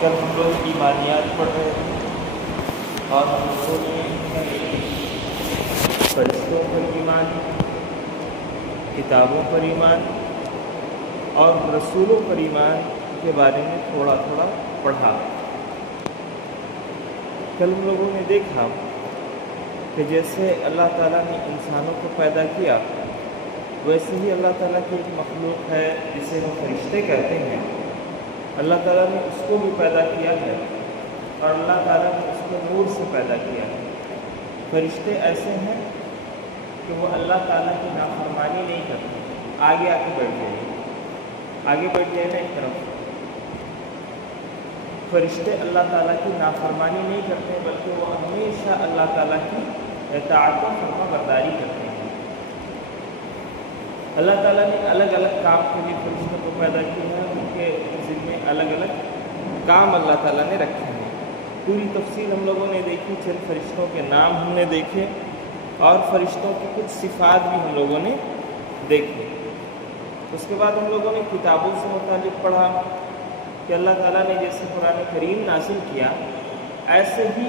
کل ہم لوگ ایمانیات پڑھ رہے تھے اور ہم لوگوں نے فرشتوں پر ایمان، کتابوں پر ایمان اور رسولوں پر ایمان کے بارے میں تھوڑا تھوڑا پڑھا۔ کل ہم لوگوں نے دیکھا کہ جیسے اللہ تعالیٰ نے انسانوں کو پیدا کیا، ویسے ہی اللہ تعالیٰ کی ایک مخلوق ہے جسے ہم فرشتے کہتے ہیں، اللہ تعالیٰ نے اس کو بھی پیدا کیا ہے اور اللہ تعالیٰ نے اس کو نور سے پیدا کیا ہے۔ فرشتے ایسے ہیں کہ وہ اللہ تعالیٰ کی نافرمانی نہیں کرتے۔ آگے بیٹھ جائے نا ایک طرف۔ فرشتے اللہ تعالیٰ کی نافرمانی نہیں کرتے بلکہ وہ ہمیشہ اللہ تعالیٰ کی اطاعت و فرما برداری کرتے ہیں۔ اللہ تعالیٰ نے الگ الگ کام کے لیے فرشتوں کو پیدا کیا ہے، ان کے ذمے الگ الگ کام اللہ تعالیٰ نے رکھے ہیں۔ پوری تفصیل ہم لوگوں نے دیکھی، چند فرشتوں کے نام ہم نے دیکھے اور فرشتوں کی کچھ صفات بھی ہم لوگوں نے دیکھے۔ اس کے بعد ہم لوگوں نے کتابوں سے متعلق پڑھا کہ اللہ تعالیٰ نے جیسے قرآن کریم نازل کیا، ایسے ہی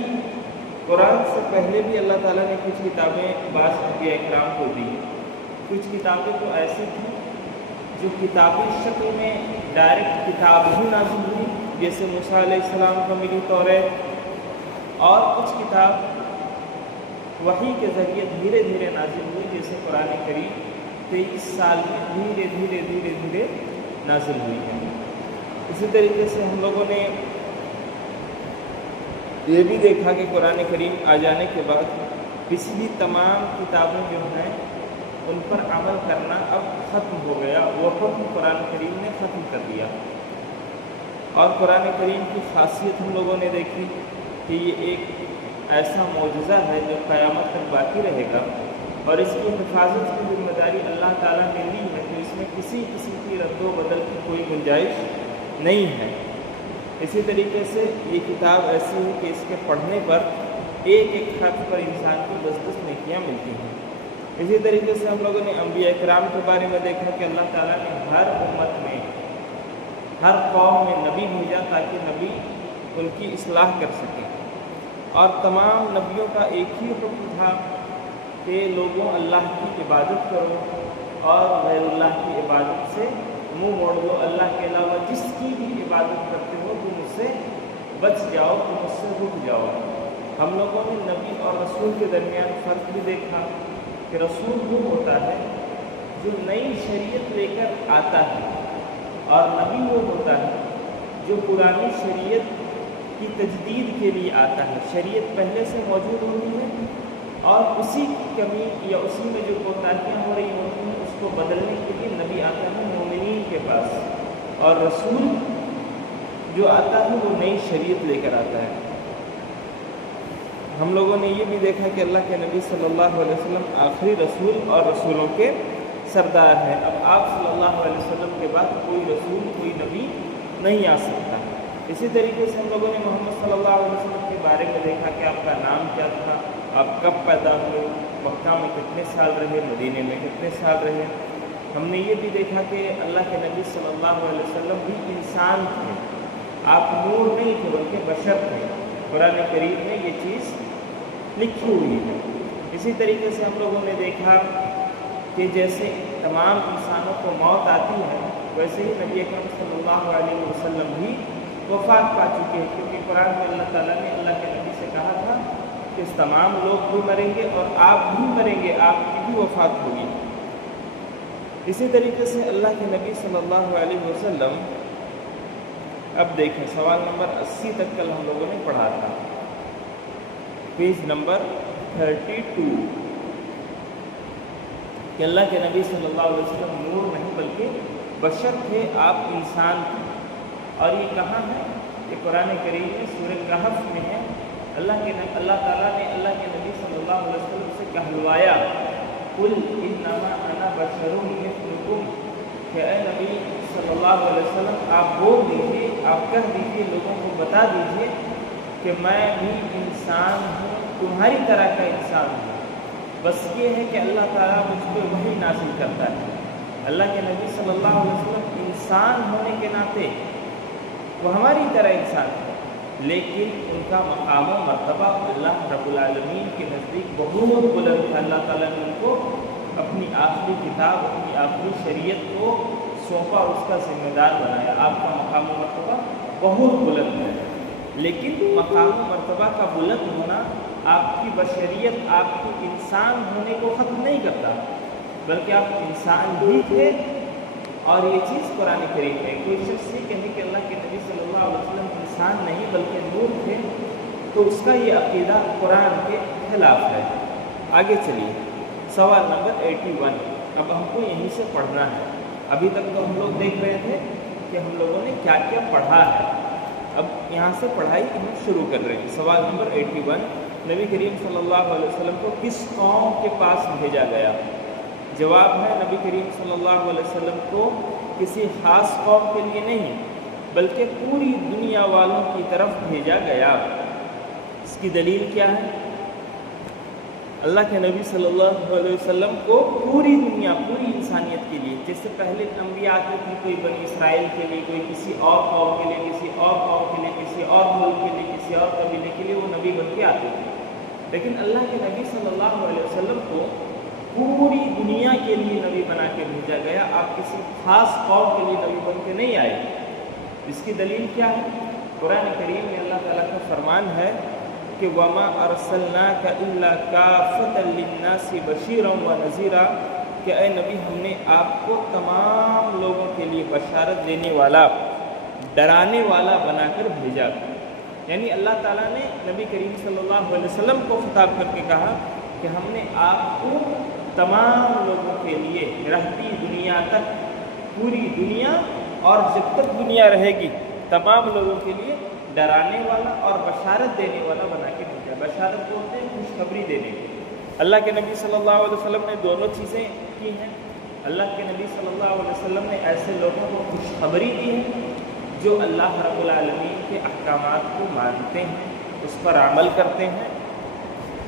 قرآن سے پہلے بھی اللہ تعالیٰ نے کچھ کتابیں بعض انبیاء اکرام کو دی۔ کچھ کتابیں تو ایسی تھیں جو کتابی شکل میں ڈائریکٹ کتاب ہی نازل ہوئی، جیسے موسیٰ علیہ السلام کو ملی توریت، اور کچھ کتاب وحی کے ذریعے دھیرے دھیرے نازل ہوئی، جیسے قرآن کریم 23 سال میں دھیرے دھیرے نازل ہوئی ہے۔ اسی طریقے سے ہم لوگوں نے یہ بھی دیکھا کہ قرآن کریم آ جانے کے بعد پچھلی تمام کتابیں جو ہیں ان پر عمل کرنا اب ختم ہو گیا، وہ حکم قرآن کریم نے ختم کر دیا۔ اور قرآن کریم کی خاصیت ہم لوگوں نے دیکھی کہ یہ ایک ایسا معجزہ ہے جو قیامت تک باقی رہے گا، اور اس کی حفاظت کی ذمہ داری اللہ تعالیٰ نے لی ہے کہ اس میں کسی کی رد و بدل کی کوئی گنجائش نہیں ہے۔ اسی طریقے سے یہ کتاب ایسی ہے کہ اس کے پڑھنے پر ایک ایک حرف پر انسان کو 10 نیکیاں ملتی ہیں۔ اسی طریقے سے ہم لوگوں نے انبیاء اکرام کے بارے میں دیکھا کہ اللہ تعالیٰ نے ہر امت میں، ہر قوم میں نبی بھیجا تاکہ نبی ان کی اصلاح کر سکے، اور تمام نبیوں کا ایک ہی حکم تھا کہ لوگوں اللہ کی عبادت کرو اور غیر اللہ کی عبادت سے منہ موڑ دو، اللہ کے علاوہ جس کی بھی عبادت کرتے ہو تم اس سے بچ جاؤ، تم اس سے رک جاؤ۔ ہم لوگوں نے نبی اور رسول کے درمیان فرق بھی دیکھا کہ رسول وہ ہوتا ہے جو نئی شریعت لے کر آتا ہے، اور نبی وہ ہوتا ہے جو پرانی شریعت کی تجدید کے لیے آتا ہے۔ شریعت پہلے سے موجود ہوتی ہے اور اسی کی کمی یا اسی میں جو کوتاہیاں ہو رہی ہوتی ہیں اس کو بدلنے کے لیے نبی آتا ہے مومنین کے پاس، اور رسول جو آتا ہے وہ نئی شریعت لے کر آتا ہے۔ ہم لوگوں نے یہ بھی دیکھا کہ اللہ کے نبی صلی اللہ علیہ وسلم آخری رسول اور رسولوں کے سردار ہیں۔ اب آپ صلی اللہ علیہ وسلم کے بعد کوئی رسول، کوئی نبی نہیں آ سکتا۔ اسی طریقے سے ہم لوگوں نے محمد صلی اللہ علیہ وسلم کے بارے میں دیکھا کہ آپ کا نام کیا تھا، آپ کب پیدا ہوئے، مکہ میں کتنے سال رہے، مدینے میں کتنے سال رہے۔ ہم نے یہ بھی دیکھا کہ اللہ کے نبی صلی اللہ علیہ وسلم بھی انسان تھے، آپ نور نہیں تھے بلکہ بشر تھے۔ قرآن کریم میں یہ چیز لکھی ہوئی ہے۔ اسی طریقے سے ہم لوگوں نے دیکھا کہ جیسے تمام انسانوں کو موت آتی ہے، ویسے ہی نبی اکرم صلی اللہ علیہ وسلم بھی وفات پا چکے ہیں، کیونکہ قرآن میں اللہ تعالیٰ نے اللہ کے نبی سے کہا تھا کہ تمام لوگ بھی مریں گے اور آپ بھی مریں گے، آپ کی بھی وفات ہوگی۔ اسی طریقے سے اللہ کے نبی صلی اللہ علیہ وسلم، اب دیکھیں سوال نمبر 80 تک کل ہم لوگوں نے پڑھا تھا، پیج نمبر 32، کہ اللہ کے نبی صلی اللہ علیہ وسلم نور نہیں بلکہ بشر تھے، آپ انسان تھے۔ اور یہ کہاں ہے؟ یہ قرآن کریم میں سورہ کہف میں ہے۔ اللہ تعالیٰ نے اللہ کے نبی صلی اللہ علیہ وسلم سے کہلوایا، قل انما انا بشر مثلکم، کہ اے نبی صلی اللہ علیہ وسلم آپ بول دیجیے، آپ کہہ دیجیے، لوگوں کو بتا دیجیے کہ میں بھی انسان ہوں، تمہاری طرح کا انسان ہوں، بس یہ ہے کہ اللہ تعالیٰ مجھ پہ وحی نازل کرتا ہے۔ اللہ کے نبی صلی اللہ علیہ وسلم انسان ہونے کے ناطے وہ ہماری طرح انسان تھے، لیکن ان کا مقام و مرتبہ اللہ رب العالمین کے نزدیک بہت بلند تھا۔ اللہ تعالیٰ نے ان کو اپنی آخری کتاب، اپنی آخری شریعت کو سونپا اور اس کا ذمہ دار بنایا۔ آپ کا مقام و مرتبہ بہت بلند ہے، لیکن مقام و مرتبہ کا بلند ہونا آپ کی بشریت، آپ کی انسان ہونے کو ختم نہیں کرتا، بلکہ آپ انسان بھی تھے۔ اور یہ چیز قرآن کریم ہے۔ کوئی شخص یہ کہے کہ اللہ کے نبی صلی اللہ علیہ وسلم انسان نہیں بلکہ نور تھے، تو اس کا یہ عقیدہ قرآن کے خلاف ہے۔ آگے چلیے، سوال نمبر 81۔ اب ہم کو یہیں سے پڑھنا ہے۔ ابھی تک تو ہم لوگ دیکھ رہے تھے کہ ہم لوگوں نے کیا کیا پڑھا ہے، اب یہاں سے پڑھائی ہم شروع کر رہے ہیں۔ سوال نمبر 81، نبی کریم صلی اللہ علیہ وسلم کو کس قوم کے پاس بھیجا گیا؟ جواب ہے، نبی کریم صلی اللہ علیہ وسلم کو کسی خاص قوم کے لیے نہیں بلکہ پوری دنیا والوں کی طرف بھیجا گیا۔ اس کی دلیل کیا ہے؟ اللہ کے نبی صلی اللہ علیہ وسلم کو پوری دنیا، پوری انسانیت کے لیے، جس سے پہلے انبیاء آتے تھے، کوئی بنی اسرائیل کے لیے، کوئی کسی اور قوم کے لیے، کسی اور قوم کے لیے، کسی اور ملک کے لیے، کسی اور قبیلے کے لیے وہ نبی بن کے آتے تھے، لیکن اللہ کے نبی صلی اللہ علیہ وسلم کو پوری دنیا کے لیے نبی بنا کے بھیجا گیا۔ آپ کسی خاص قوم کے لیے نبی بن کے نہیں آئے۔ اس کی دلیل کیا ہے؟ قرآن کریم میں اللہ تعالیٰ کا فرمان ہے کہ وَمَا أَرْسَلْنَاكَ إِلَّا كَافَّةً لِلنَّاسِ بَشِيرًا وَنَذِيرًا، کہ اے نبی ہم نے آپ کو تمام لوگوں کے لیے بشارت دینے والا، ڈرانے والا بنا کر بھیجا۔ یعنی اللہ تعالیٰ نے نبی کریم صلی اللہ علیہ وسلم کو خطاب کر کے کہا کہ ہم نے آپ کو تمام لوگوں کے لیے رہتی دنیا تک، پوری دنیا اور جب تک دنیا رہے گی تمام لوگوں کے لیے ڈرانے والا اور بشارت دینے والا بنا کے بھیجا۔ بشارت بولتے ہیں خوشخبری دینے کی۔ اللہ کے نبی صلی اللہ علیہ وسلم نے دونوں چیزیں کی ہیں۔ اللہ کے نبی صلی اللہ علیہ وسلم نے ایسے لوگوں کو خوشخبری دی ہے جو اللہ رب العالمین کے احکامات کو مانتے ہیں، اس پر عمل کرتے ہیں۔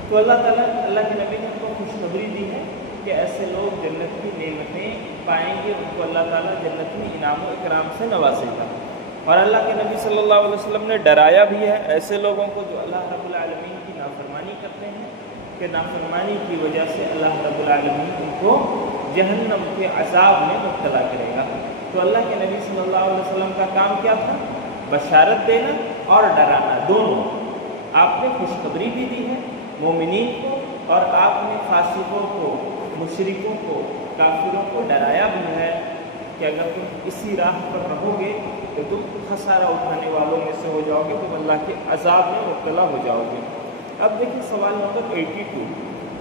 تو اللہ تعالیٰ، اللہ کے نبی نے ان کو خوشخبری دی ہے کہ ایسے لوگ جنت کی نعمتیں پائیں گے، ان کو اللہ تعالیٰ جنت میں انعام و اکرام سے نوازے گا۔ اور اللہ کے نبی صلی اللہ علیہ وسلم نے ڈرایا بھی ہے ایسے لوگوں کو جو اللہ رب العالمین کی نافرمانی کرتے ہیں کہ نافرمانی کی وجہ سے اللہ رب العالمین ان کو جہنم کے عذاب میں مبتلا کرے گا۔ تو اللہ کے نبی صلی اللہ علیہ وسلم کا کام کیا تھا؟ بشارت دینا اور ڈرانا، دونوں۔ آپ نے خوشخبری بھی دی ہے مومنین کو، اور آپ نے فاسقوں کو، مشرکوں کو، کافروں کو ڈرایا بھی ہے کہ اگر تم اسی راہ پر رہو گے تو تم خسارہ اٹھانے والوں میں سے ہو جاؤ گے، تم اللہ کے عذاب میں مبتلا ہو جاؤ گے۔ اب دیکھیں سوال نمبر 82،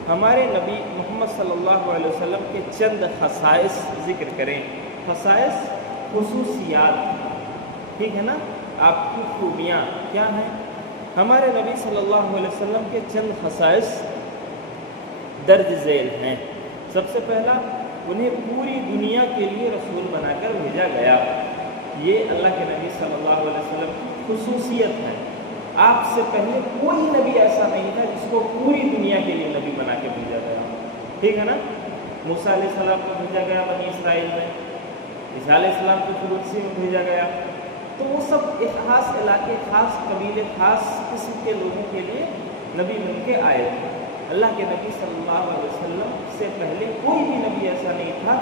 ہمارے نبی محمد صلی اللہ علیہ وسلم کے چند خصائص ذکر کریں۔ خصائص خصوصیات، ٹھیک ہے نا، آپ کی خوبیاں کیا ہیں؟ ہمارے نبی صلی اللہ علیہ وسلم کے چند خصائص درج ذیل ہیں۔ سب سے پہلا، انہیں پوری دنیا کے لیے رسول بنا کر بھیجا گیا۔ یہ اللہ کے نبی صلی اللہ علیہ وسلم کی خصوصیت ہے۔ آپ سے پہلے کوئی نبی ایسا نہیں تھا جس کو پوری دنیا کے لیے نبی بنا کے بھیجا گیا، ٹھیک ہے نا۔ موسیٰ علیہ السلام کو بھیجا گیا بنی اسرائیل میں، عیسیٰ علیہ السلام کو فلسطین میں بھیجا گیا، تو وہ سب ایک خاص علاقے، خاص قبیلے، خاص قسم کے لوگوں کے لیے نبی بن کے آئے تھے۔ اللہ کے نبی صلی اللہ علیہ وسلم سے پہلے کوئی بھی نبی ایسا نہیں تھا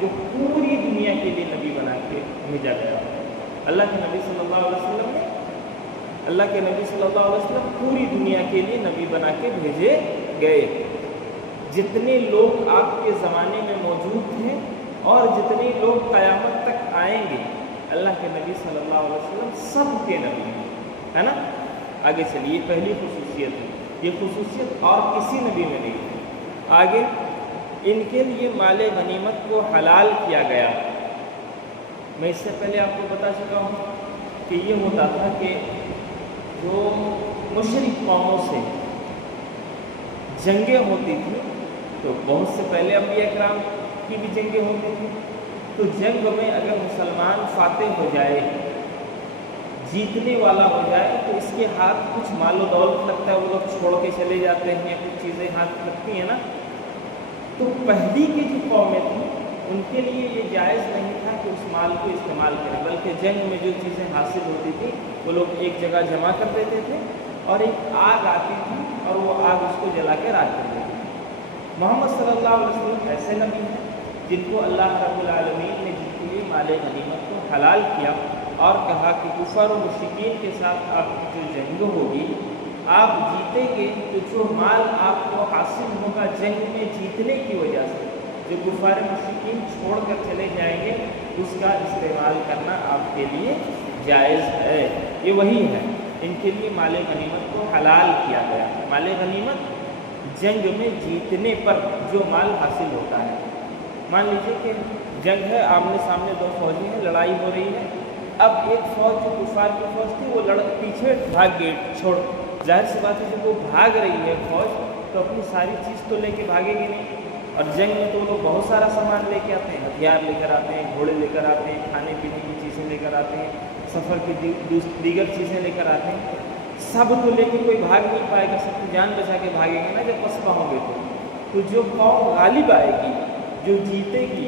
جو پوری دنیا کے لیے نبی بنا کے بھیجا گیا۔ اللہ کے نبی صلی اللہ علیہ وسلم نے، اللہ کے نبی صلی اللہ علیہ وسلم پوری دنیا کے لیے نبی بنا کے بھیجے گئے۔ جتنے لوگ آپ کے زمانے میں موجود تھے اور جتنے لوگ قیامت تک آئیں گے، اللہ کے نبی صلی اللہ علیہ وسلم سب کے نبی ہیں، ہے نا۔ آگے چلیے، پہلی خصوصیت ہے، یہ خصوصیت اور کسی نبی میں نہیں ہے۔ آگے، ان کے لیے مال غنیمت کو حلال کیا گیا۔ میں اس سے پہلے آپ کو بتا چکا ہوں کہ یہ ہوتا تھا کہ جو مشرک قوموں سے جنگیں ہوتی تھیں، تو بہت سے پہلے انبیاء کرام کی بھی جنگیں ہوتی تھیں، تو جنگ میں اگر مسلمان فاتح ہو جائے، جیتنے والا ہو جائے، تو اس کے ہاتھ کچھ مال و دولت لگتا ہے، وہ لوگ چھوڑ کے چلے جاتے ہیں، کچھ چیزیں ہاتھ لگتی ہیں نا۔ تو پہلی کی جو قومیں تھیں ان کے لیے یہ جائز نہیں تھا کہ اس مال کو استعمال کریں، بلکہ جنگ میں جو چیزیں حاصل ہوتی تھی وہ لوگ ایک جگہ جمع کر دیتے تھے اور ایک آگ آتی تھی اور وہ آگ اس کو جلا کے راکھ کر دیتی تھی۔ محمد صلی اللہ علیہ وسلم ایسے نبی ہیں جن کو اللہ رب العالمین نے جن کے لیے مال غنیمت کو حلال کیا اور کہا کہ کفار و مشرکین کے ساتھ آپ کی جو جنگ ہوگی، آپ جیتیں گے تو جو مال آپ کو حاصل ہوگا جنگ میں جیتنے کی وجہ سے، جو کفار مشرکین چھوڑ کر چلے جائیں گے، اس کا استعمال کرنا آپ کے لیے جائز ہے۔ یہ وہی ہے، ان کے لیے مال غنیمت کو حلال کیا گیا۔ مال غنیمت جنگ میں جیتنے پر جو مال حاصل ہوتا ہے۔ مان لیجیے کہ جنگ ہے، آمنے سامنے دو فوجی ہیں، لڑائی ہو رہی ہے، اب ایک فوج جو کفار کی فوج تھی وہ پیچھے بھاگ گئی چھوڑ، ظاہر سی بات ہے جب وہ بھاگ رہی ہے فوج تو اپنی ساری چیز تو لے کے بھاگے گی نہیں، اور جنگ میں تو وہ لوگ بہت سارا سامان لے کے آتے ہیں، ہتھیار لے کر آتے ہیں، گھوڑے لے کر آتے ہیں، کھانے پینے کی چیزیں لے کر آتے ہیں، سفر کی دیگر چیزیں لے کر آتے ہیں، سب تو لے کے کوئی بھاگ نہیں پائے گا، سب کو جان بچا کے بھاگیں گے نا جب پسپا ہوں گے تو جو قوم غالب آئے گی، جو جیتے گی،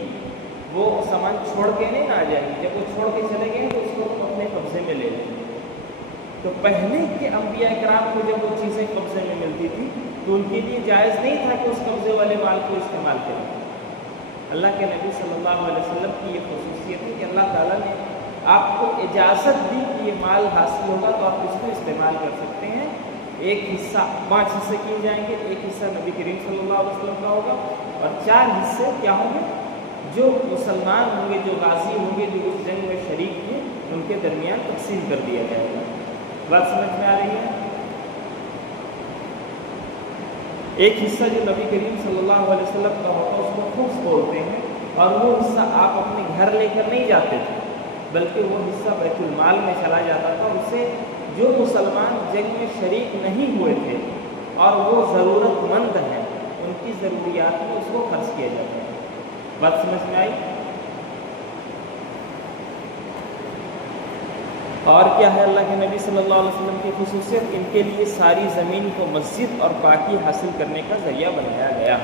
وہ سامان چھوڑ کے نہیں آ جائیں گے، جب وہ چھوڑ کے چلے گئے تو اس کو اپنے قبضے میں لے لیں گے۔ تو پہلے کے انبیاء کرام کو جب وہ چیزیں قبضے میں ملتی تھی تو ان کے لیے جائز نہیں تھا کہ اس قبضے والے مال کو استعمال کریں۔ اللہ کے نبی صلی اللہ علیہ وسلم کی یہ خصوصیت ہے کہ اللہ تعالیٰ نے آپ کو اجازت دی کہ یہ مال حاصل ہوگا تو آپ اس کو استعمال کر سکتے ہیں۔ ایک حصہ 5 حصے کیے جائیں گے، ایک حصہ نبی کریم صلی اللہ علیہ وسلم کا ہوگا اور 4 حصے کیا ہوں گے؟ جو مسلمان ہوں گے، جو غازی ہوں گے، جو اس جنگ میں شریک تھے، ان کے درمیان تقسیم کر دیا جائے گا۔ بات سمجھ میں آ رہی ہے؟ ایک حصہ جو نبی کریم صلی اللہ علیہ وسلم کا ہوتا ہے اس کو خمس بولتے ہیں، اور وہ حصہ آپ اپنے گھر لے کر نہیں جاتے تھے بلکہ وہ حصہ بیت المال میں چلا جاتا تھا۔ اسے جو مسلمان جنگ میں شریک نہیں ہوئے تھے اور وہ ضرورت مند ہیں، ان کی ضروریات میں اس کو خرچ کیا جاتا ہے۔ بات سمجھ میں آئی؟ اور کیا ہے اللہ کے نبی صلی اللہ علیہ وسلم کی خصوصیت؟ ان کے لیے ساری زمین کو مسجد اور پاکی حاصل کرنے کا ذریعہ بنایا گیا۔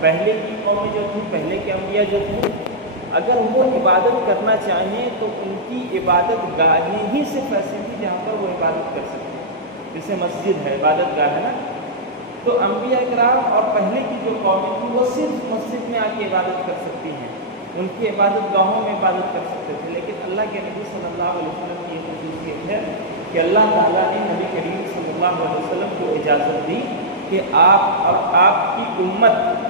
پہلے کی قومیں جو تھیں، پہلے کے انبیاء جو تھے، اگر وہ عبادت کرنا چاہیں تو ان کی عبادت گاہیں ہی صرف ایسی تھی جہاں پر وہ عبادت کر سکتے ہیں، جیسے مسجد ہے، عبادت گاہ ہے نا۔ تو انبیاء کرام اور پہلے کی جو قومیں تھیں وہ صرف مسجد میں آ کے عبادت کر سکتی ہیں، ان کی عبادت گاہوں میں عبادت کر سکتے تھے۔ لیکن اللہ کے نبی صلی اللہ علیہ وسلم کی یہ خصوصیت ہے کہ اللہ تعالیٰ نے نبی کریم صلی اللہ علیہ وسلم کو اجازت دی کہ آپ اور آپ کی امت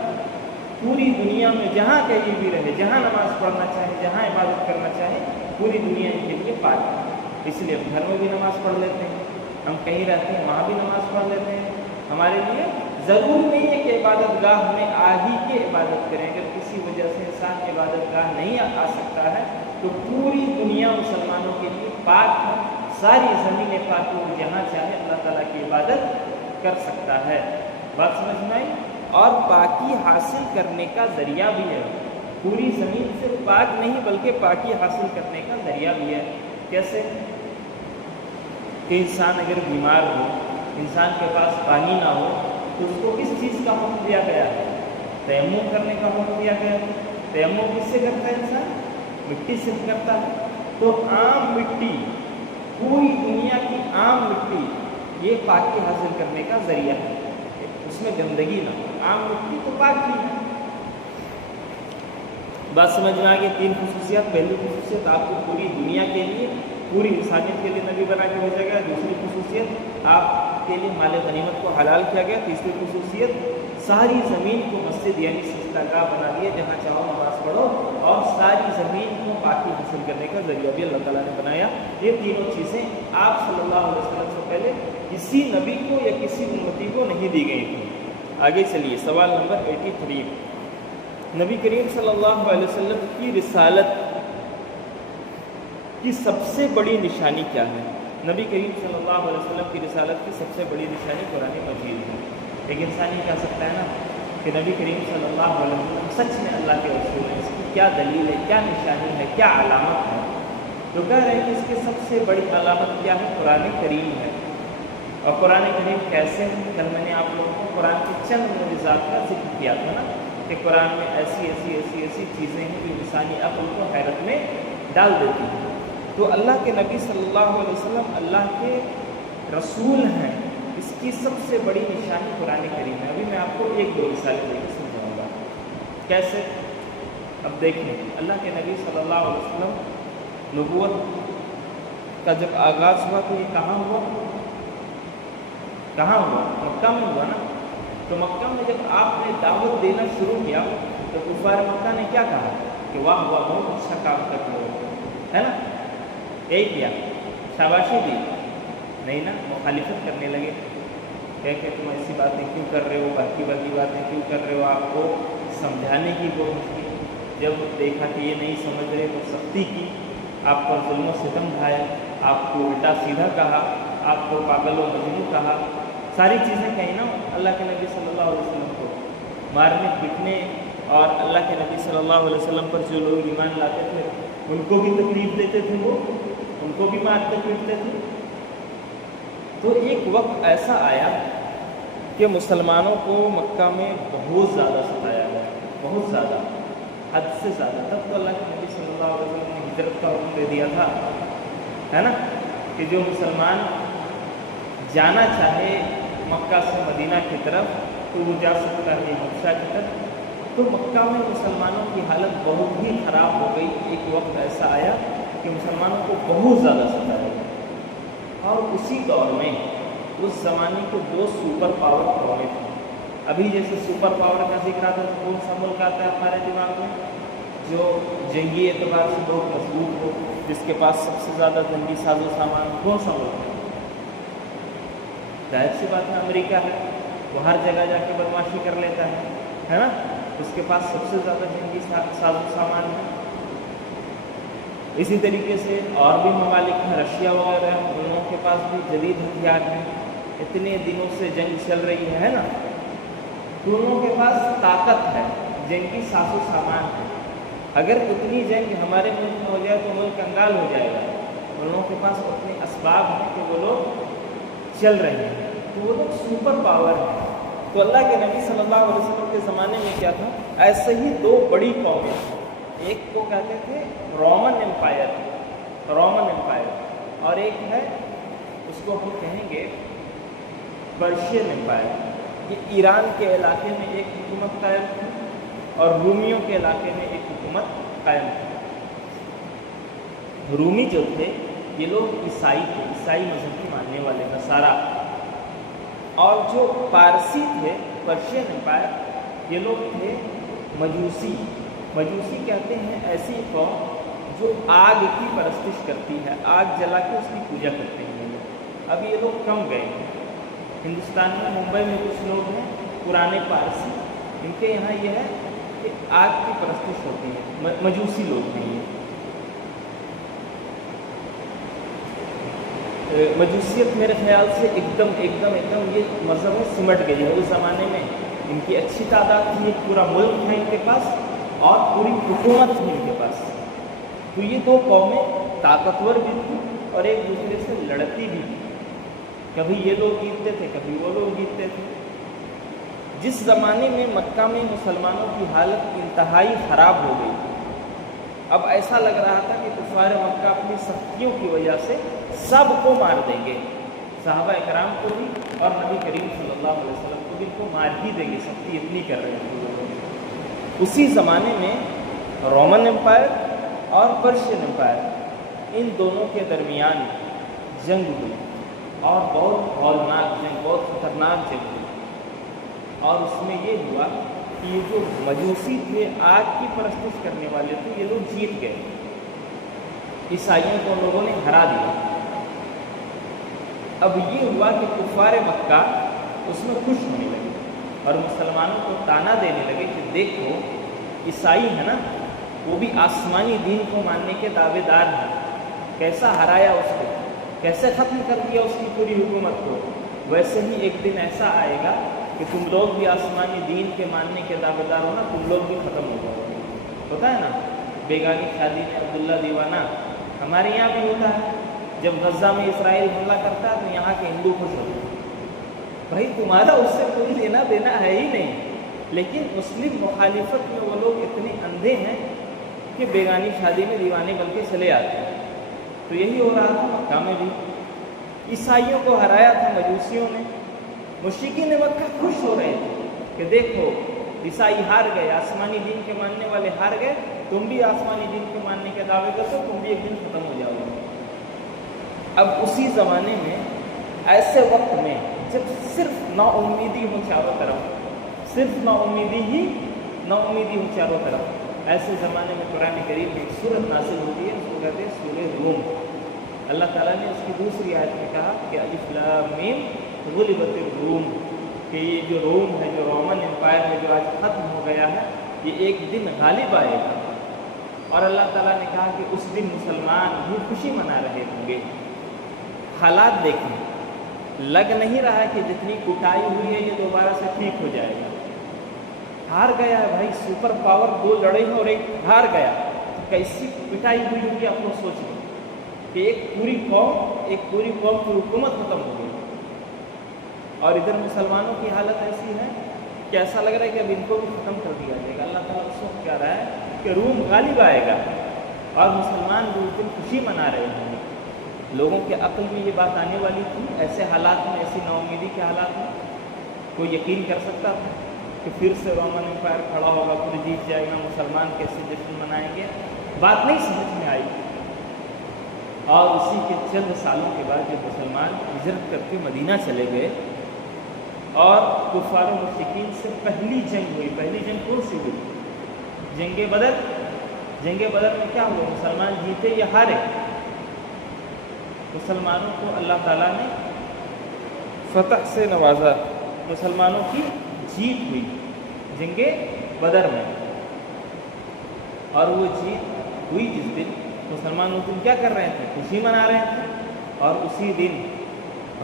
پوری دنیا میں جہاں کہیں بھی رہے، جہاں نماز پڑھنا چاہے، جہاں عبادت کرنا چاہے، پوری دنیا ان کے لیے پاک ہے۔ اس لیے ہم گھر میں بھی نماز پڑھ لیتے ہیں، ہم کہیں رہتے ہیں وہاں بھی نماز پڑھ لیتے ہیں۔ ہمارے لیے ضرور نہیں ہے کہ عبادت گاہ میں آ ہی کے عبادت کریں، اگر کسی وجہ سے انسان عبادت گاہ نہیں آ سکتا ہے تو پوری دنیا مسلمانوں کے لیے پاک ہے، ساری زمین پاک ہے، جہاں چاہے اللہ تعالیٰ کی عبادت کر سکتا ہے۔ بات سمجھ میں آئی؟ اور پاکی حاصل کرنے کا ذریعہ بھی ہے، پوری زمین سے پاک نہیں بلکہ پاکی حاصل کرنے کا ذریعہ بھی ہے۔ کیسے؟ کہ انسان اگر بیمار ہو، انسان کے پاس پانی نہ ہو تو اس کو کس چیز کا حکم دیا گیا ہے؟ تیمم کرنے کا حکم دیا گیا ہے۔ تیمم کس سے کرتا ہے انسان؟ مٹی سے کرتا ہے۔ تو عام مٹی، پوری دنیا کی عام مٹی، یہ پاکی حاصل کرنے کا ذریعہ ہے، اس میں گندگی نہ ہو۔ عام مٹی تو پاک ہی ہے۔ بات سمجھ میں آ گئی؟ 3 خصوصیات۔ پہلی خصوصیت آپ کو پوری دنیا کے لیے، پوری انسانیت کے لیے نبی بنا کے بھیجا گیا۔ دوسری خصوصیت آپ کے لیے مال غنیمت کو حلال کیا گیا۔ تیسری خصوصیت ساری زمین کو مسجد یعنی سجدہ گاہ بنا دیا، جہاں چاہو نماز پڑھو، اور ساری زمین کو پاکی حاصل کرنے کا ذریعہ بھی اللہ تعالیٰ نے بنایا۔ یہ تینوں چیزیں آپ صلی اللہ علیہ وسلم سے پہلے کسی نبی کو یا کسی امتی کو نہیں دی گئی تھیں۔ آگے چلیے، سوال نمبر 83۔ نبی کریم صلی اللہ علیہ وسلم کی رسالت کی سب سے بڑی نشانی کیا ہے؟ نبی کریم صلی اللہ علیہ وسلم کی رسالت کی سب سے بڑی نشانی قرآن مجید ہے۔ ایک انسان یہ کہہ سکتا ہے نا کہ نبی کریم صلی اللہ علیہ وسلم سچ میں اللہ کے رسول ہیں، اس کی کیا دلیل ہے، کیا نشانی ہے، کیا علامت ہے؟ تو کہہ رہے ہیں کہ اس کی سب سے بڑی علامت کیا ہے؟ قرآن کریم ہے۔ اور قرآن کریم کیسے ہے؟ کل میں نے آپ لوگوں کو قرآن کے چند معجزات کا ذکر کیا تھا نا، کہ قرآن میں ایسی چیزیں ہیں جو انسانی عقل کو حیرت میں ڈال دیتی ہیں۔ تو اللہ کے نبی صلی اللہ علیہ وسلم اللہ کے رسول ہیں، اس کی سب سے بڑی نشانی قرآن کریم ہے۔ ابھی میں آپ کو ایک دو مثال دے کے سمجھاؤں گا کیسے۔ اب دیکھیں، اللہ کے نبی صلی اللہ علیہ وسلم نبوت کا جب آغاز ہوا تو یہ کہاں ہوا؟ مکہ میں ہوا نا۔ تو مکہ میں جب آپ نے دعوت دینا شروع کیا تو کفار مکہ نے کیا کہا کہ واہ واہ بہت اچھا کام کرتے ہو، ہے نا، یہی کیا، شاباشی دی؟ نہیں نا، مخالفت کرنے لگے کہ تم ایسی باتیں کیوں کر رہے ہو، باقی باتیں کیوں کر رہے ہو۔ آپ کو سمجھانے کی کوشش کی، جب دیکھا کہ یہ نہیں سمجھ رہے تو سختی کی، آپ پر ظلم و ستم ڈھائے، آپ کو الٹا سیدھا کہا، آپ کو پاگل و مجنون کہا، ساری چیزیں کہیں نا اللہ کے نبی صلی اللہ علیہ وسلم کو مارنے پیٹنے، اور اللہ کے نبی صلی اللہ علیہ وسلم پر جو لوگ ایمان لاتے تھے ان کو بھی تکلیف دیتے تھے، وہ ان کو بھی مارتے پیٹتے تھے۔ تو ایک وقت ایسا آیا کہ مسلمانوں کو مکہ میں بہت زیادہ ستایا گیا، بہت زیادہ، حد سے زیادہ۔ تب تو اللہ کے نبی صلی اللہ علیہ وسلم نے ہجرت کا حکم دے دیا تھا، ہے نا، کہ جو مسلمان جانا چاہے مکہ سے مدینہ کی طرف تو وہ جا سکتا ہے حبشہ کی طرف۔ تو مکہ میں مسلمانوں کی حالت بہت ہی خراب ہو گئی۔ ایک وقت ایسا آیا کہ مسلمانوں کو بہت زیادہ ستایا گیا، اور اسی دور میں اس زمانے کے دو سپر پاور قومیں تھیں۔ ابھی جیسے سپر پاور کا ذکر آتا ہے تو کون سا ملک آتا ہے ہمارے دماغ میں جو جنگی اعتبار سے بہت مضبوط ہو، جس کے پاس سب سے زیادہ جنگی ساز و سامان، کون سا ملک ہے؟ ظاہر سی بات ہے امریکہ ہے، وہ ہر جگہ جا کے بدماشی کر لیتا ہے نا، اس کے پاس سب سے زیادہ جنگی ساز و سامان ہے۔ اسی طریقے سے اور بھی ممالک ہیں، رشیا وغیرہ ہیں، ان لوگوں کے پاس بھی جدید ہتھیار ہیں، اتنے دنوں سے جنگ چل رہی ہے نا، تو ان لوگوں کے پاس طاقت ہے، جنگی ساز و سامان ہے۔ اگر اتنی جنگ ہمارے ملک میں ہو جائے تو ملک کنگال ہو جائے گا۔ ان لوگوں کے پاس اتنے اسباب ہیں کہ وہ لوگ چل رہے ہیں، تو وہ لوگ سپر پاور ہیں۔ تو اللہ کے نبی صلی اللہ علیہ وسلم کے زمانے میں کیا تھا، ایسے ہی دو بڑی قومیں، ایک کو کہتے تھے رومن امپائر، اور ایک ہے اس کو ہم کہیں گے پرشین امپائر۔ یہ ایران کے علاقے میں ایک حکومت قائم تھی اور رومیوں کے علاقے میں ایک حکومت قائم تھی۔ رومی جو تھے یہ لوگ عیسائی تھے، عیسائی مذہب کی ماننے والے نصارا، اور جو پارسی تھے پرشین امپائر یہ لوگ تھے مجوسی۔ مجوسی کہتے ہیں ایسی قوم جو آگ کی پرستش کرتی ہے، آگ جلا کے اس کی پوجا کرتے ہیں۔ اب یہ لوگ کم گئے ہیں، ہندوستان میں ممبئی میں کچھ لوگ ہیں پرانے پارسی، ان کے یہاں یہ ہے کہ آگ کی پرستش ہوتی ہے، مجوسی لوگ ہیں یہ۔ مجوسیت میرے خیال سے ایک دم یہ مذہب میں سمٹ گئی ہے۔ اس زمانے میں ان کی اچھی تعداد تھی، ایک پورا ملک ہے ان کے پاس اور پوری حکومت تھی ان کے پاس۔ تو یہ دو قومیں طاقتور بھی تھیں اور ایک دوسرے سے لڑتی بھی تھی، کبھی یہ لوگ جیتتے تھے کبھی وہ لوگ جیتتے تھے۔ جس زمانے میں مکہ میں مسلمانوں کی حالت انتہائی خراب ہو گئی تھی، اب ایسا لگ رہا تھا کہ کفار مکہ اپنی سختیوں کی وجہ سے سب کو مار دیں گے، صحابہ اکرام کو بھی اور نبی کریم صلی اللہ علیہ وسلم کو بھی، ان کو مار ہی دیں گے، سختی اتنی کر رہے ہیں۔ اسی زمانے میں رومن امپائر اور پرشین امپائر، ان دونوں کے درمیان جنگ ہوئی، اور بہت ہولناک جنگ، بہت خطرناک جنگ ہوئی۔ اور اس میں یہ ہوا کہ یہ جو مجوسی تھے، آگ کی پرستش کرنے والے تھے، یہ لوگ جیت گئے، عیسائیوں کو لوگوں نے ہرا دیا۔ اب یہ ہوا کہ کفار مکہ اس میں خوش ہونے لگے اور مسلمانوں کو تانا دینے لگے کہ دیکھو عیسائی ہے نا، وہ بھی آسمانی دین کو ماننے کے دعوے دار ہیں، کیسا ہرایا اس کو، کیسے ختم کر دیا اس کی پوری حکومت کو۔ ویسے ہی ایک دن ایسا آئے گا کہ تم لوگ بھی آسمانی دین کے ماننے کے دعوے دار ہو نا، تم لوگ بھی ختم ہو جاؤ گے۔ ہوتا ہے نا بیگانی شادی میں عبداللہ دیوانہ، ہمارے یہاں بھی ہوتا ہے، جب غزہ میں اسرائیل حملہ کرتا ہے تو یہاں کے ہندو خوش ہوتے ہیں، بھائی تمہارا اس سے کوئی لینا دینا ہے ہی نہیں، لیکن مسلم مخالفت میں وہ لوگ اتنے اندھے ہیں کہ بیگانی شادی میں دیوانے بن کے چلے آتے ہیں۔ تو یہی ہو رہا تھا مکہ میں بھی، عیسائیوں کو ہرایا تھا مجوسیوں نے، مشرکین مکہ خوش ہو رہے تھے کہ دیکھو عیسائی ہار گئے، آسمانی دین کے ماننے والے ہار گئے، تم بھی آسمانی دین کے ماننے کے دعوے کرو، تم بھی ایک دن ختم ہو جاؤ گے۔ اب اسی زمانے میں، ایسے وقت میں جب صرف نا امیدی ہو چاروں طرف، صرف نا امیدی ہو چاروں طرف، ایسے زمانے میں قرآن کریم میں ایک سورت نازل ہوتی ہے، اس کو کہتے ہیں سورہ روم۔ اللہ تعالیٰ نے اس کی دوسری آیت میں کہا کہ الف لام میم غلبت الروم، کہ یہ جو روم ہے، جو رومن امپائر ہے، جو آج ختم ہو گیا ہے، یہ ایک دن غالب آئے گا۔ اور اللہ تعالیٰ نے کہا کہ اس دن مسلمان بھی خوشی منا رہے ہوں گے۔ حالات دیکھیں، لگ نہیں رہا کہ جتنی کٹائی ہوئی ہے یہ دوبارہ سے ٹھیک ہو جائے گا۔ ہار گیا ہے بھائی، سپر پاور دو لڑے ہیں اور ایک ہار گیا، کیسی پٹائی ہوئی ہوگی آپ کو سوچیں کہ ایک پوری قوم کی حکومت ختم ہو گئی، اور ادھر مسلمانوں کی حالت ایسی ہے کہ ایسا لگ رہا ہے کہ اب ان کو بھی ختم کر دیا جائے گا۔ اللہ تعالیٰ اس وقت کہہ رہا ہے کہ روم غالب آئے گا اور مسلمان بھی اس دن خوشی منا رہے ہوں گے۔ لوگوں کے عقل میں یہ بات آنے والی تھی ایسے حالات میں، ایسی نا امیدی کے حالات میں؟ کوئی یقین کر سکتا تھا کہ پھر سے رومن امپائر کھڑا ہوگا، پھر جیت جائے گا، مسلمان کیسے جشن منائیں گے؟ بات نہیں سمجھ میں آئی۔ اور اسی کے چند سالوں کے بعد جب مسلمان ہجرت کر کے مدینہ چلے گئے اور کفار و مشرکین سے پہلی جنگ ہوئی، پہلی جنگ کون سی ہوئی؟ جنگ بدر۔ جنگ بدر میں کیا ہوا؟ مسلمان جیتے یا ہارے؟ مسلمانوں کو اللہ تعالیٰ نے فتح سے نوازا، مسلمانوں کی جیت ہوئی جنگ بدر میں۔ اور وہ جیت ہوئی جس دن، مسلمان اس دن کیا کر رہے تھے؟ خوشی منا رہے تھے۔ اور اسی دن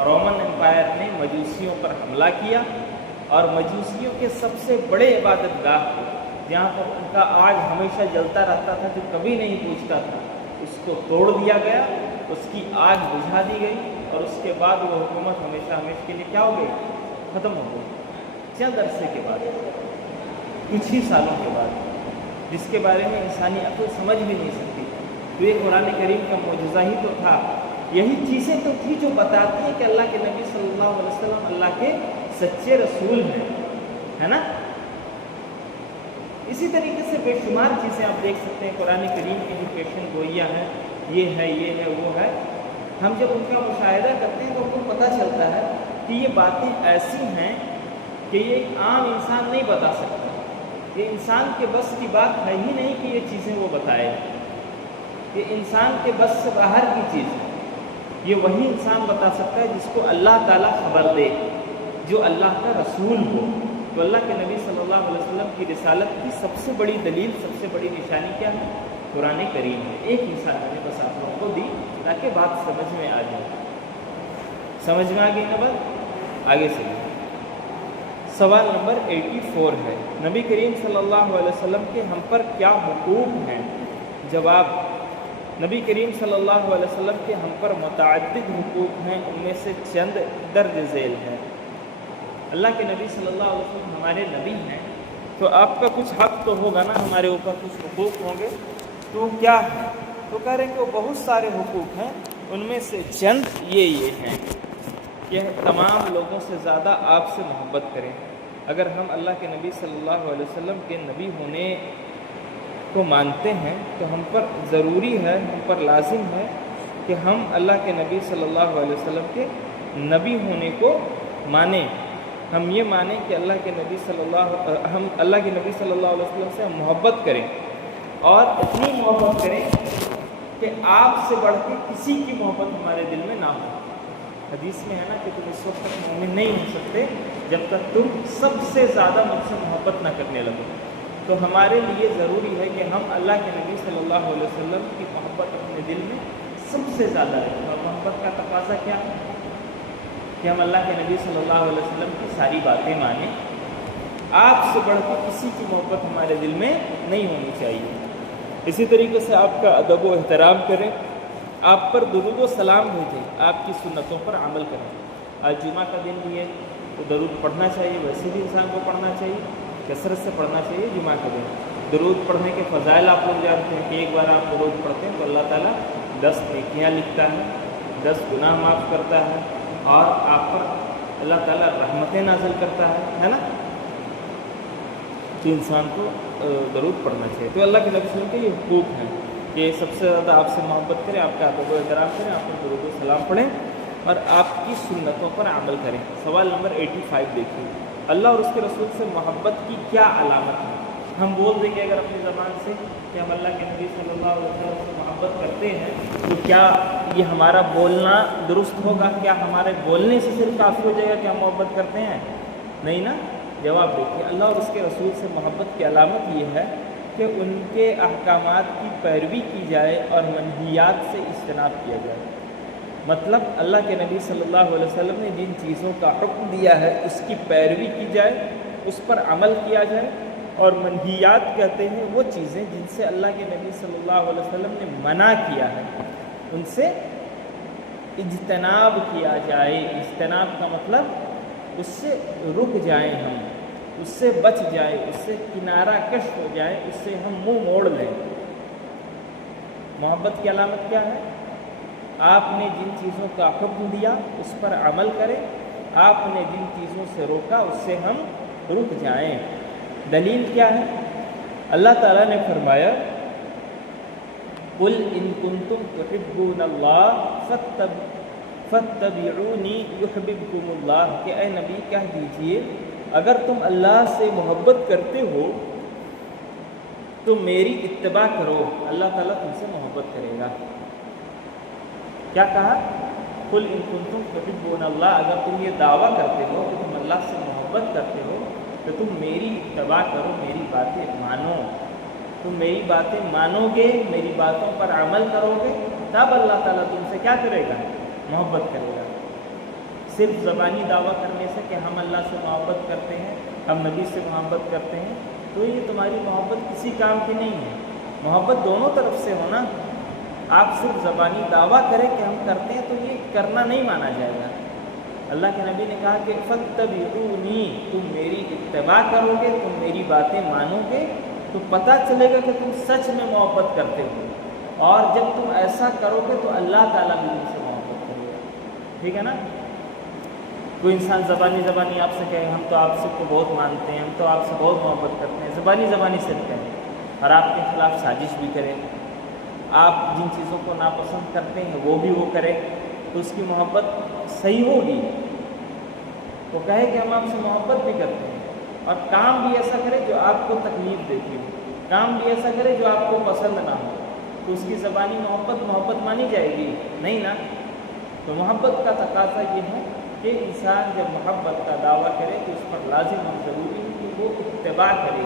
رومن امپائر نے مجوسیوں پر حملہ کیا، اور مجوسیوں کے سب سے بڑے عبادت گاہ کو، جہاں پر ان کا آگ ہمیشہ جلتا رہتا تھا جو کبھی نہیں بجھتا تھا، اس کو توڑ دیا گیا، اس کی آگ بجھا دی گئی، اور اس کے بعد وہ حکومت ہمیشہ کے لیے کیا ہو گئی؟ ختم ہو گئی۔ چند عرصے کے بعد، کچھ ہی سالوں کے بعد، جس کے بارے میں انسانی عقل سمجھ بھی نہیں سکتی۔ تو یہ قرآن کریم کا معجزہ ہی تو تھا، یہی چیزیں تو تھی جو بتاتی ہیں کہ اللہ کے نبی صلی اللہ علیہ وسلم اللہ کے سچے رسول ہیں، ہے نا؟ اسی طریقے سے بے شمار چیزیں آپ دیکھ سکتے ہیں قرآن کریم کی جو پیشن گوئیاں ہیں، یہ ہے، یہ ہے، وہ ہے۔ ہم جب ان کا مشاہدہ کرتے ہیں تو ہم کو پتہ چلتا ہے کہ یہ باتیں ایسی ہیں کہ یہ ایک عام انسان نہیں بتا سکتا، یہ انسان کے بس کی بات ہے ہی نہیں کہ یہ چیزیں وہ بتائے، یہ انسان کے بس سے باہر کی چیز ہے۔ یہ وہی انسان بتا سکتا ہے جس کو اللہ تعالیٰ خبر دے، جو اللہ کا رسول ہو۔ تو اللہ کے نبی صلی اللہ علیہ وسلم کی رسالت کی سب سے بڑی دلیل، سب سے بڑی نشانی کیا ہے؟ قرآن کریم ہے۔ ایک مثال میں نے بس آپ لوگوں کو دی تاکہ بات سمجھ میں آ جائے۔ سمجھ میں آ گئی نا بات؟ آگے سے سوال نمبر 84 ہے، نبی کریم صلی اللہ علیہ وسلم کے ہم پر کیا حقوق ہیں؟ جواب، نبی کریم صلی اللہ علیہ وسلم کے ہم پر متعدد حقوق ہیں، ان میں سے چند درج ذیل ہیں۔ اللہ کے نبی صلی اللہ علیہ وسلم ہمارے نبی ہیں، تو آپ کا کچھ حق تو ہوگا نا، ہمارے اوپر کچھ حقوق ہوں گے، تو کیا ہے؟ تو کہہ رہے ہیں کہ وہ بہت سارے حقوق ہیں، ان میں سے چند یہ ہیں کہ تمام لوگوں سے زیادہ آپ سے محبت کریں۔ اگر ہم اللہ کے نبی صلی اللہ علیہ وسلم کے نبی ہونے کو مانتے ہیں تو ہم پر ضروری ہے، ہم پر لازم ہے کہ ہم اللہ کے نبی صلی اللہ علیہ وسلم کے نبی ہونے کو مانیں۔ ہم یہ مانیں کہ اللہ کے نبی صلی اللہ علیہ وسلم سے ہم محبت کریں، اور اتنی محبت کریں کہ آپ سے بڑھ کے کسی کی محبت ہمارے دل میں نہ ہو۔ حدیث میں ہے نا کہ تم اس وقت تک مومن نہیں ہو سکتے جب تک تم سب سے زیادہ مجھ سے محبت نہ کرنے لگو۔ تو ہمارے لیے ضروری ہے کہ ہم اللہ کے نبی صلی اللہ علیہ وسلم کی محبت اپنے دل میں سب سے زیادہ رکھیں۔ اور محبت کا تقاضا کیا ہے؟ کہ ہم اللہ کے نبی صلی اللہ علیہ وسلم کی ساری باتیں مانیں، آپ سے بڑھ کے کسی کی محبت ہمارے دل میں نہیں ہونی چاہیے۔ اسی طریقے سے آپ کا ادب و احترام کریں، آپ پر درود و سلام بھیجیں، آپ کی سنتوں پر عمل کریں۔ آج جمعہ کا دن بھی ہے تو درود پڑھنا چاہیے، ویسے بھی انسان کو پڑھنا چاہیے، کثرت سے پڑھنا چاہیے جمعہ کے دن۔ درود پڑھنے کے فضائل آپ لوگ جانتے ہیں کہ ایک بار آپ درود پڑھتے ہیں تو اللہ تعالیٰ 10 نیکیاں لکھتا ہے، 10 گناہ معاف کرتا ہے، اور آپ پر اللہ تعالیٰ رحمتیں نازل کرتا ہے نا؟ تو انسان کو درود پڑھنا چاہیے۔ تو اللہ کے نبی صلی اللہ علیہ وسلم کے یہ حقوق ہیں کہ سب سے زیادہ آپ سے محبت کریں، آپ کا ادب و احترام کریں، آپ کو درود و سلام پڑھیں اور آپ کی سنتوں پر عمل کریں۔ سوال نمبر 85 دیکھیے، اللہ اور اس کے رسول سے محبت کی کیا علامت ہے؟ ہم بول دیں گے اگر اپنی زبان سے کہ ہم اللہ کے نبی صلی اللہ علیہ وسلم سے محبت کرتے ہیں، تو کیا یہ ہمارا بولنا درست ہوگا؟ کیا ہمارے بولنے سے صرف کافی ہو جائے گا کہ ہم محبت کرتے ہیں؟ نہیں نا؟ جواب دیکھیے، اللہ اور اس کے رسول سے محبت کی علامت یہ ہے کہ ان کے احکامات کی پیروی کی جائے اور منہیات سے اجتناب کیا جائے۔ مطلب اللہ کے نبی صلی اللہ علیہ وسلم نے جن چیزوں کا حکم دیا ہے اس کی پیروی کی جائے، اس پر عمل کیا جائے، اور منہیات کہتے ہیں وہ چیزیں جن سے اللہ کے نبی صلی اللہ علیہ وسلم نے منع کیا ہے، ان سے اجتناب کیا جائے۔ اجتناب کا مطلب اس سے رک جائیں، ہم اس سے بچ جائیں، اس سے کنارہ کش ہو جائیں، اس سے ہم منہ موڑ لیں۔ محبت کی علامت کیا ہے؟ آپ نے جن چیزوں کا حکم دیا اس پر عمل کریں، آپ نے جن چیزوں سے روکا اس سے ہم رک جائیں۔ دلیل کیا ہے؟ اللہ تعالیٰ نے فرمایا قُلْ إِن كُنتُمْ تُحِبُّونَ اللَّهَ فَاتَّبِعُونِي يُحْبِبْكُمُ اللَّهُ کہ اے نبی کہہ دیجئے اگر تم اللہ سے محبت کرتے ہو تو میری اتباع کرو، اللہ تعالیٰ تم سے محبت کرے گا۔ کیا کہا؟ قُلْ إِن كُنتُمْ تُحِبُّونَ اللَّهَ، اگر تم یہ دعویٰ کرتے ہو کہ تم اللہ سے محبت کرتے ہو تو تم میری اتباع کرو، میری باتیں مانو۔ تم میری باتیں مانو گے، میری باتوں پر عمل کرو گے، تب اللہ تعالیٰ تم سے کیا کرے گا؟ محبت کرے گا۔ صرف زبانی دعویٰ کرنے سے کہ ہم اللہ سے محبت کرتے ہیں، ہم نبی سے محبت کرتے ہیں، تو یہ تمہاری محبت کسی کام کی نہیں ہے۔ محبت دونوں طرف سے ہونا۔ آپ صرف زبانی دعویٰ کریں کہ ہم کرتے ہیں تو یہ کرنا نہیں مانا جائے گا۔ اللہ کے نبی نے کہا کہ فَاتَّبِعُونِی، تم میری اتباع کرو گے، تم میری باتیں مانو گے تو پتہ چلے گا کہ تم سچ میں محبت کرتے ہو، اور جب تم ایسا کرو گے تو اللہ تعالیٰ بھی تم سے محبت کرے گا۔ ٹھیک ہے نا؟ کوئی انسان زبانی آپ سے کہے ہم تو آپ سے کو بہت مانتے ہیں، ہم تو آپ سے بہت محبت کرتے ہیں، زبانی صرف کہیں، اور آپ کے خلاف سازش بھی کرے، آپ جن چیزوں کو ناپسند کرتے ہیں وہ بھی وہ کرے، تو اس کی محبت صحیح ہوگی؟ وہ کہے کہ ہم آپ سے محبت بھی کرتے ہیں اور کام بھی ایسا کرے جو آپ کو تکلیف دیتی ہو، کام بھی ایسا کرے جو آپ کو پسند نہ ہو، تو اس کی زبانی محبت مانی جائے گی؟ نہیں نا۔ تو محبت کا تقاضا یہ ہے کہ انسان جب محبت کا دعویٰ کرے تو اس پر لازم اور ضروری ہے کہ وہ اتباع کرے،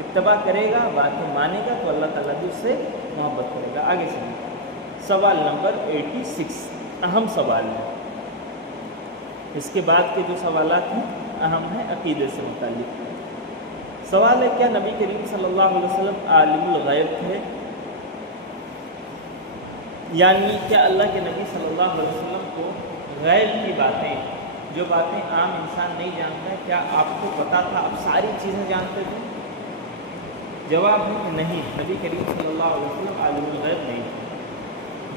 اتباع کرے گا، باتیں مانے گا تو اللہ تعالیٰ بھی اس سے محبت کرے گا۔ آگے چلیے، سوال نمبر 86 اہم سوال ہے۔ اس کے بعد کے جو سوالات ہیں اہم ہیں، عقیدے سے متعلق۔ سوال ہے کیا نبی کریم صلی اللہ علیہ وسلم عالم الغیب تھے؟ یعنی کیا اللہ کے نبی صلی اللہ علیہ وسلم کو غیب کی باتیں، جو باتیں عام انسان نہیں جانتا ہے، کیا آپ کو پتا تھا؟ آپ ساری چیزیں جانتے تھے؟ جواب ہے کہ نہیں، نبی کریم صلی اللہ علیہ وسلم عالم الغیب نہیں تھے۔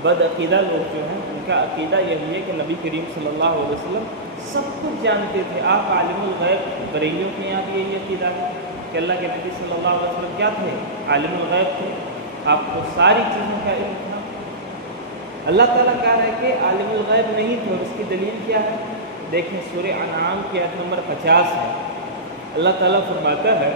بد عقیدہ لوگ جو ہیں ان کا عقیدہ یہی ہے کہ نبی کریم صلی اللہ علیہ وسلم سب کچھ جانتے تھے۔ آپ عالم الغیب، بریلیوں کے یہاں بھی یہی عقیدہ ہے کہ اللہ کے نبی صلی اللہ علیہ وسلم کیا تھے؟ عالم الغیب تھے، آپ کو ساری چیزوں کا علم تھا۔ اللہ تعالیٰ کہہ رہا ہے کہ عالم الغیب نہیں تھے، اور اس کی دلیل کیا ہے؟ دیکھیں سورہ انعام کی آیت نمبر 50 ہے۔ اللہ تعالیٰ فرماتا ہے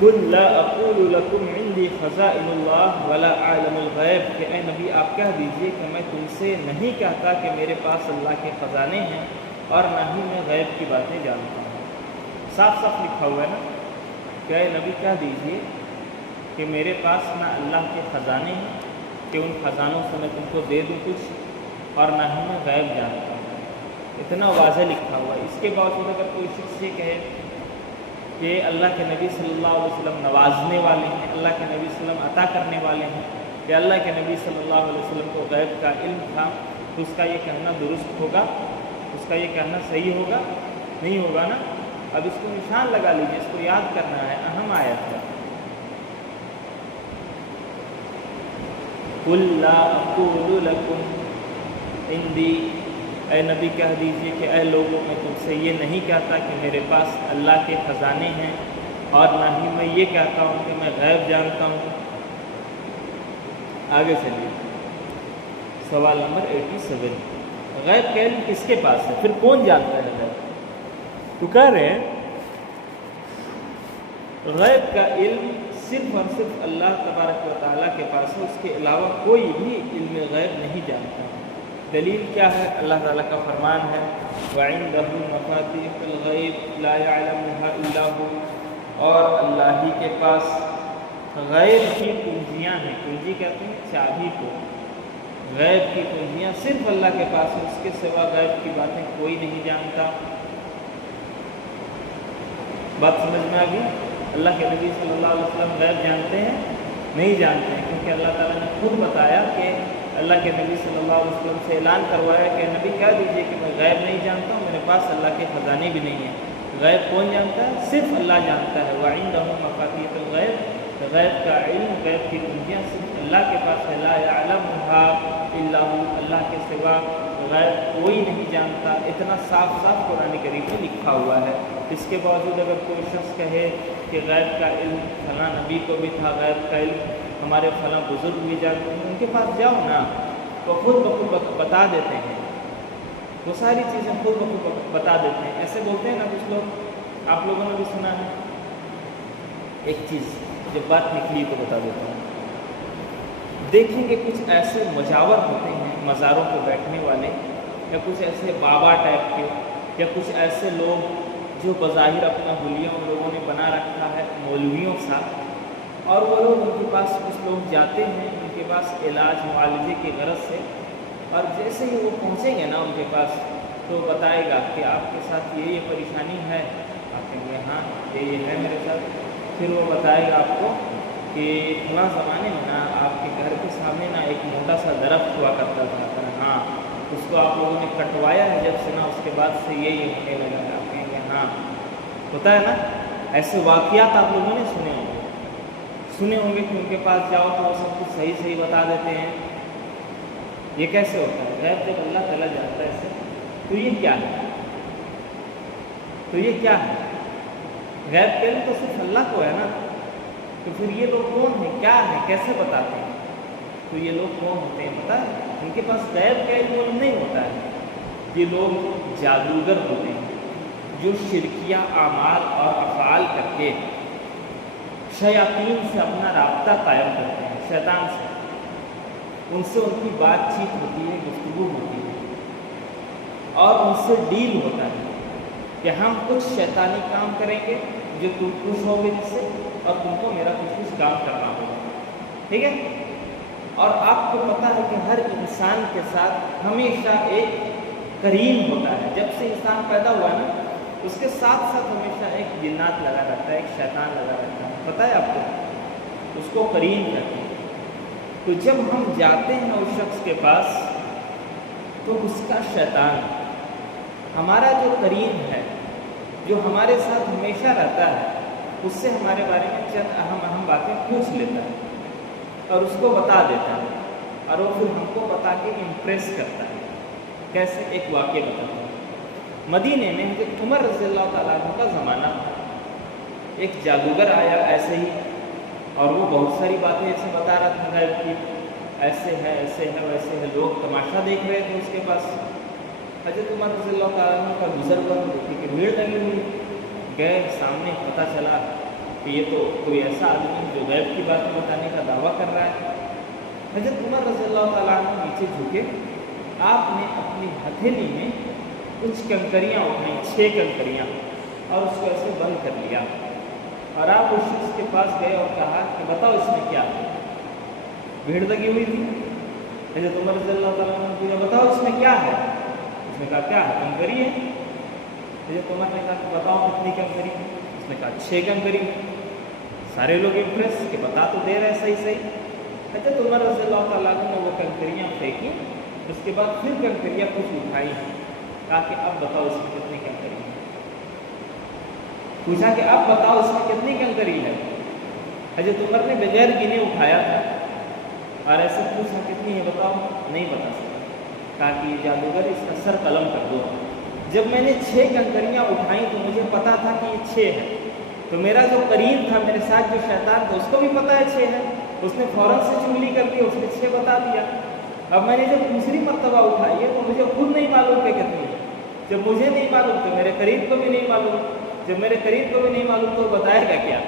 قُلْ لَا أَقُولُ لَكُمْ عِنْدِي خَزَائِنُ اللَّهِ وَلَا أَعْلَمُ الْغَيْبَ کہ اے نبی آپ کہہ دیجئے کہ میں تم سے نہیں کہتا کہ میرے پاس اللہ کے خزانے ہیں، اور نہ ہی میں غیب کی باتیں جانتا ہوں۔ صاف صاف لکھا ہوا ہے نا کہ اے نبی کہہ دیجئے کہ میرے پاس نہ اللہ کے خزانے ہیں کہ ان خزانوں سے میں تم کو دے دوں کچھ، اور نہ ہی میں غیب جانتا ہوں۔ اتنا واضح لکھا ہوا ہے۔ اس کے باوجود اگر کوئی شخص یہ کہے کہ اللہ کے نبی صلی اللہ علیہ وسلم نوازنے والے ہیں، اللہ کے نبی صلی اللہ علیہ وسلم عطا کرنے والے ہیں، کہ اللہ کے نبی صلی اللہ علیہ وسلم کو غیب کا علم تھا، تو اس کا یہ کہنا درست ہوگا، اس کا یہ کہنا صحیح ہوگا؟ نہیں ہوگا نا. اب اس کو نشان لگا لیجیے, اس کو یاد کرنا ہے, اہم آیت ہے. قُل لَا أَقُولُ لَكُمْ عِندِي, اے نبی کہہ دیجیے کہ اے لوگوں میں تم سے یہ نہیں کہتا کہ میرے پاس اللہ کے خزانے ہیں, اور نہ ہی میں یہ کہتا ہوں کہ میں غیب جانتا ہوں. آگے چلیے, سوال نمبر 87, غیب کا علم کس کے پاس ہے؟ پھر کون جانتا ہے غیب؟ تو کہہ رہے ہیں غیب کا علم صرف اور صرف اللہ تبارک و تعالیٰ کے پاس ہے, اس کے علاوہ کوئی بھی علم غیب نہیں جانتا. دلیل کیا ہے؟ اللہ تعالیٰ کا فرمان ہے وَعِندَهُ مَفَاتِحُ الْغَيْبِ لَا يَعْلَمُهَا إِلَّا هُوَ, اور اللہ ہی کے پاس غیب کی کنجیاں ہیں. کنجی کہتے ہیں چابی کو. غیب کی کنجیاں صرف اللہ کے پاس ہیں, اس کے سوا غیب کی باتیں کوئی نہیں جانتا. بات سمجھ میں آ گئی؟ اللہ کے نبی صلی اللہ علیہ وسلم غیب جانتے ہیں؟ نہیں جانتے ہیں, کیونکہ اللہ تعالیٰ نے خود بتایا کہ اللہ کے نبی صلی اللہ علیہ وسلم سے اعلان کروایا کہ نبی کہہ دیجیے کہ میں غیب نہیں جانتا ہوں, میرے پاس اللہ کے خزانے بھی نہیں ہیں. غیب کون جانتا ہے؟ صرف اللہ جانتا ہے. وَعِندَهُ مَفَاتِحُ الْغَيْبِ, غیب کا علم, غیب کی کنجیاں صرف اللہ کے پاس ہے. لَا يَعْلَمُهَا إِلَّا هُوَ, اللہ کے سوا غیب کوئی نہیں جانتا. اتنا صاف صاف قرآن کریم میں لکھا ہوا ہے. اس کے باوجود اگر کوئی شخص کہے کہ غیب کا علم فلاں نبی کو بھی تھا, غیب کا علم ہمارے فلاں بزرگ بھی جانتے ہیں, ان کے پاس جاؤ نا, وہ خود بخود بتا دیتے ہیں. وہ ساری چیزیں خود بخود بتا دیتے ہیں. ایسے بولتے ہیں نا کچھ لوگ, آپ لوگوں نے بھی سنا ہے. ایک چیز جب بات نکلی تو بتا دیتا ہوں. دیکھیں گے کچھ ایسے مجاور ہوتے ہیں مزاروں پہ بیٹھنے والے, یا کچھ ایسے بابا ٹائپ کے, یا کچھ ایسے لوگ جو بظاہر اپنا حلیہ ان لوگوں نے بنا رکھا ہے مولویوں سا, اور وہ لوگ ان کے پاس کچھ لوگ جاتے ہیں ان کے پاس علاج معالجے کی غرض سے, اور جیسے ہی وہ پہنچیں گے نا ان کے پاس تو بتائے گا کہ آپ کے ساتھ یہ پریشانی ہے. آپ کہیں گے ہاں یہ ہے میرے ساتھ. پھر وہ بتائے گا آپ کو کہ فلاں زمانے میں نا آپ کے گھر کے سامنے نا ایک موٹا سا درخت ہوا کرتا تھا, ہاں اس کو آپ لوگوں نے کٹوایا ہے جب سے نا, اس کے بعد سے یہ ہونے لگا. آپ کہیں گے ہاں ہوتا ہے نا. ایسے واقعات آپ لوگوں نے سنے ہوں گے کہ ان کے پاس جاؤ تو وہ سب کچھ صحیح صحیح بتا دیتے ہیں. یہ کیسے ہوتا ہے؟ غیب جب اللہ تعالیٰ جانتا ہے اسے, تو یہ کیا ہے؟ غیب کے علم تو صرف اللہ کو ہے نا. تو پھر یہ لوگ کون ہیں, کیا ہیں, کیسے بتاتے ہیں؟ تو یہ لوگ کون ہوتے ہیں پتہ ہے؟ ان کے پاس غیب کا علم نہیں ہوتا ہے. یہ لوگ جادوگر ہوتے ہیں جو شرکیہ اعمال اور افعال کر کے شیاطین سے اپنا رابطہ قائم کرتے ہیں. شیطان سے, ان سے ان کی بات چیت ہوتی ہے, گفتگو ہوتی ہے, اور ان سے ڈیل ہوتا ہے کہ ہم کچھ شیطانی کام کریں گے جو تم خوش ہوگے جس سے, اور تم کو میرا کچھ کام کرنا ہوگا. ٹھیک ہے؟ اور آپ کو پتہ ہے کہ ہر انسان کے ساتھ ہمیشہ ایک کریم ہوتا ہے. جب سے انسان پیدا ہوا نا, اس کے ساتھ ساتھ ہمیشہ ایک جنات لگا رہتا ہے, ایک شیطان لگا رہتا ہے. پتہ ہے آپ کو, اس کو قرین کہتے ہیں. تو جب ہم جاتے ہیں اس شخص کے پاس تو اس کا شیطان ہمارا جو قرین ہے, جو ہمارے ساتھ ہمیشہ رہتا ہے, اس سے ہمارے بارے میں چند اہم باتیں پوچھ لیتا ہے اور اس کو بتا دیتا ہے, اور وہ پھر ہم کو بتا کے امپریس کرتا ہے. کیسے؟ ایک واقعہ بتاتا ہوں. مدینے میں حضرت عمر رضی اللہ تعالیٰ عنہ کا زمانہ, ایک جادوگر آیا ایسے ہی, اور وہ بہت ساری باتیں ایسے بتا رہا تھا غیب کی, ایسے ہے ایسے ہے ویسے ہے. لوگ تماشا دیکھ رہے تھے اس کے پاس. حضرت عمر رضی اللہ تعالیٰ عنہ کا گزر ہوا, دیکھے کہ بھیڑ لگی ہوئی. گئے سامنے, پتہ چلا کہ یہ تو کوئی ایسا آدمی ہے جو غیب کی باتیں بتانے کا دعویٰ کر رہا ہے. حضرت عمر رضی اللہ تعالیٰ عنہ نیچے جھکے, آپ نے اپنی ہتھیلی میں کچھ کنکریاں اٹھائیں, 6 کنکریاں, اور اس کو ایسے بند کر لیا. اور آپ اس شخص کے پاس گئے اور کہا کہ بتاؤ اس میں کیا ہے. بھیڑ لگی ہوئی تھی. حضرت عمر رضی اللہ تعالیٰ عنہ نے پوچھا بتاؤ اس میں کیا ہے. اس نے کہا کیا ہے, کنکری ہے. حضرت عمر نے کہا کہ بتاؤ کتنی کنکری ہے. اس نے کہا 6 کنکری. سارے لوگ امپریس کہ بتا تو دے رہے صحیح صحیح. حضرت عمر رضی اللہ تعالیٰ عنہ نے وہ کنکریاں پھینکی. اس کے بعد پھر کنکریاں کچھ اٹھائی, کہا کہ اب بتاؤ اس میں کتنی کنکری ہے. پوچھا کہ اب بتاؤ اس میں کتنی کنکری ہے؟ حضرت عمر نے بغیر گنے اٹھایا تھا اور ایسے پوچھا کتنی ہے بتاؤ، نہیں بتا سکا۔ کہا کہ یہ جادوگر اس کا سر قلم کر دو۔ جب میں نے 6 کنکریاں اٹھائیں تو مجھے پتا تھا کہ یہ 6 ہے، تو میرا جو قرین تھا، میرے ساتھ جو شیطان تھا، اس کو بھی پتا ہے 6 ہے، اس نے فوراً سے چگلی کر دی، اس نے 6 بتا دیا۔ اب میں نے جب دوسری مرتبہ اٹھائی ہے تو مجھے خود نہیں معلوم کہ کتنی ہے۔ جب مجھے نہیں معلوم تو میرے قریب کو بھی نہیں معلوم، جب میرے قریب کو بھی نہیں معلوم تو بتائے گا کیا؟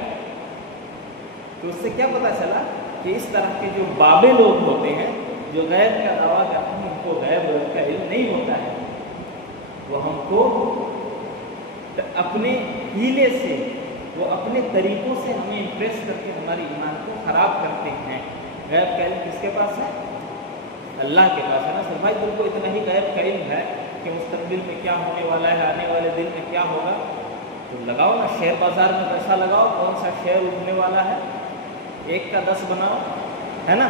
تو اس سے کیا پتہ چلا کہ اس طرح کے جو بابے لوگ ہوتے ہیں جو غیب کا دعویٰ کرتے ہیں، ان کو غیب کا علم نہیں ہوتا ہے، وہ ہم کو اپنے ہیلے سے، وہ اپنے طریقوں سے ہمیں امپریس کر کے ہماری ایمان کو خراب کرتے ہیں۔ غیب کا علم کس کے پاس ہے؟ اللہ کے پاس ہے نا۔ سر بھائی تم کو اتنا ہی غیب کا علم ہے کہ مستقبل میں کیا ہونے والا ہے، آنے والے دن میں کیا ہوگا، تو لگاؤ نا، شیئر بازار میں پیسہ لگاؤ، کون سا شیئر اٹھنے والا ہے، 1 کا 10 بناؤ، ہے نا۔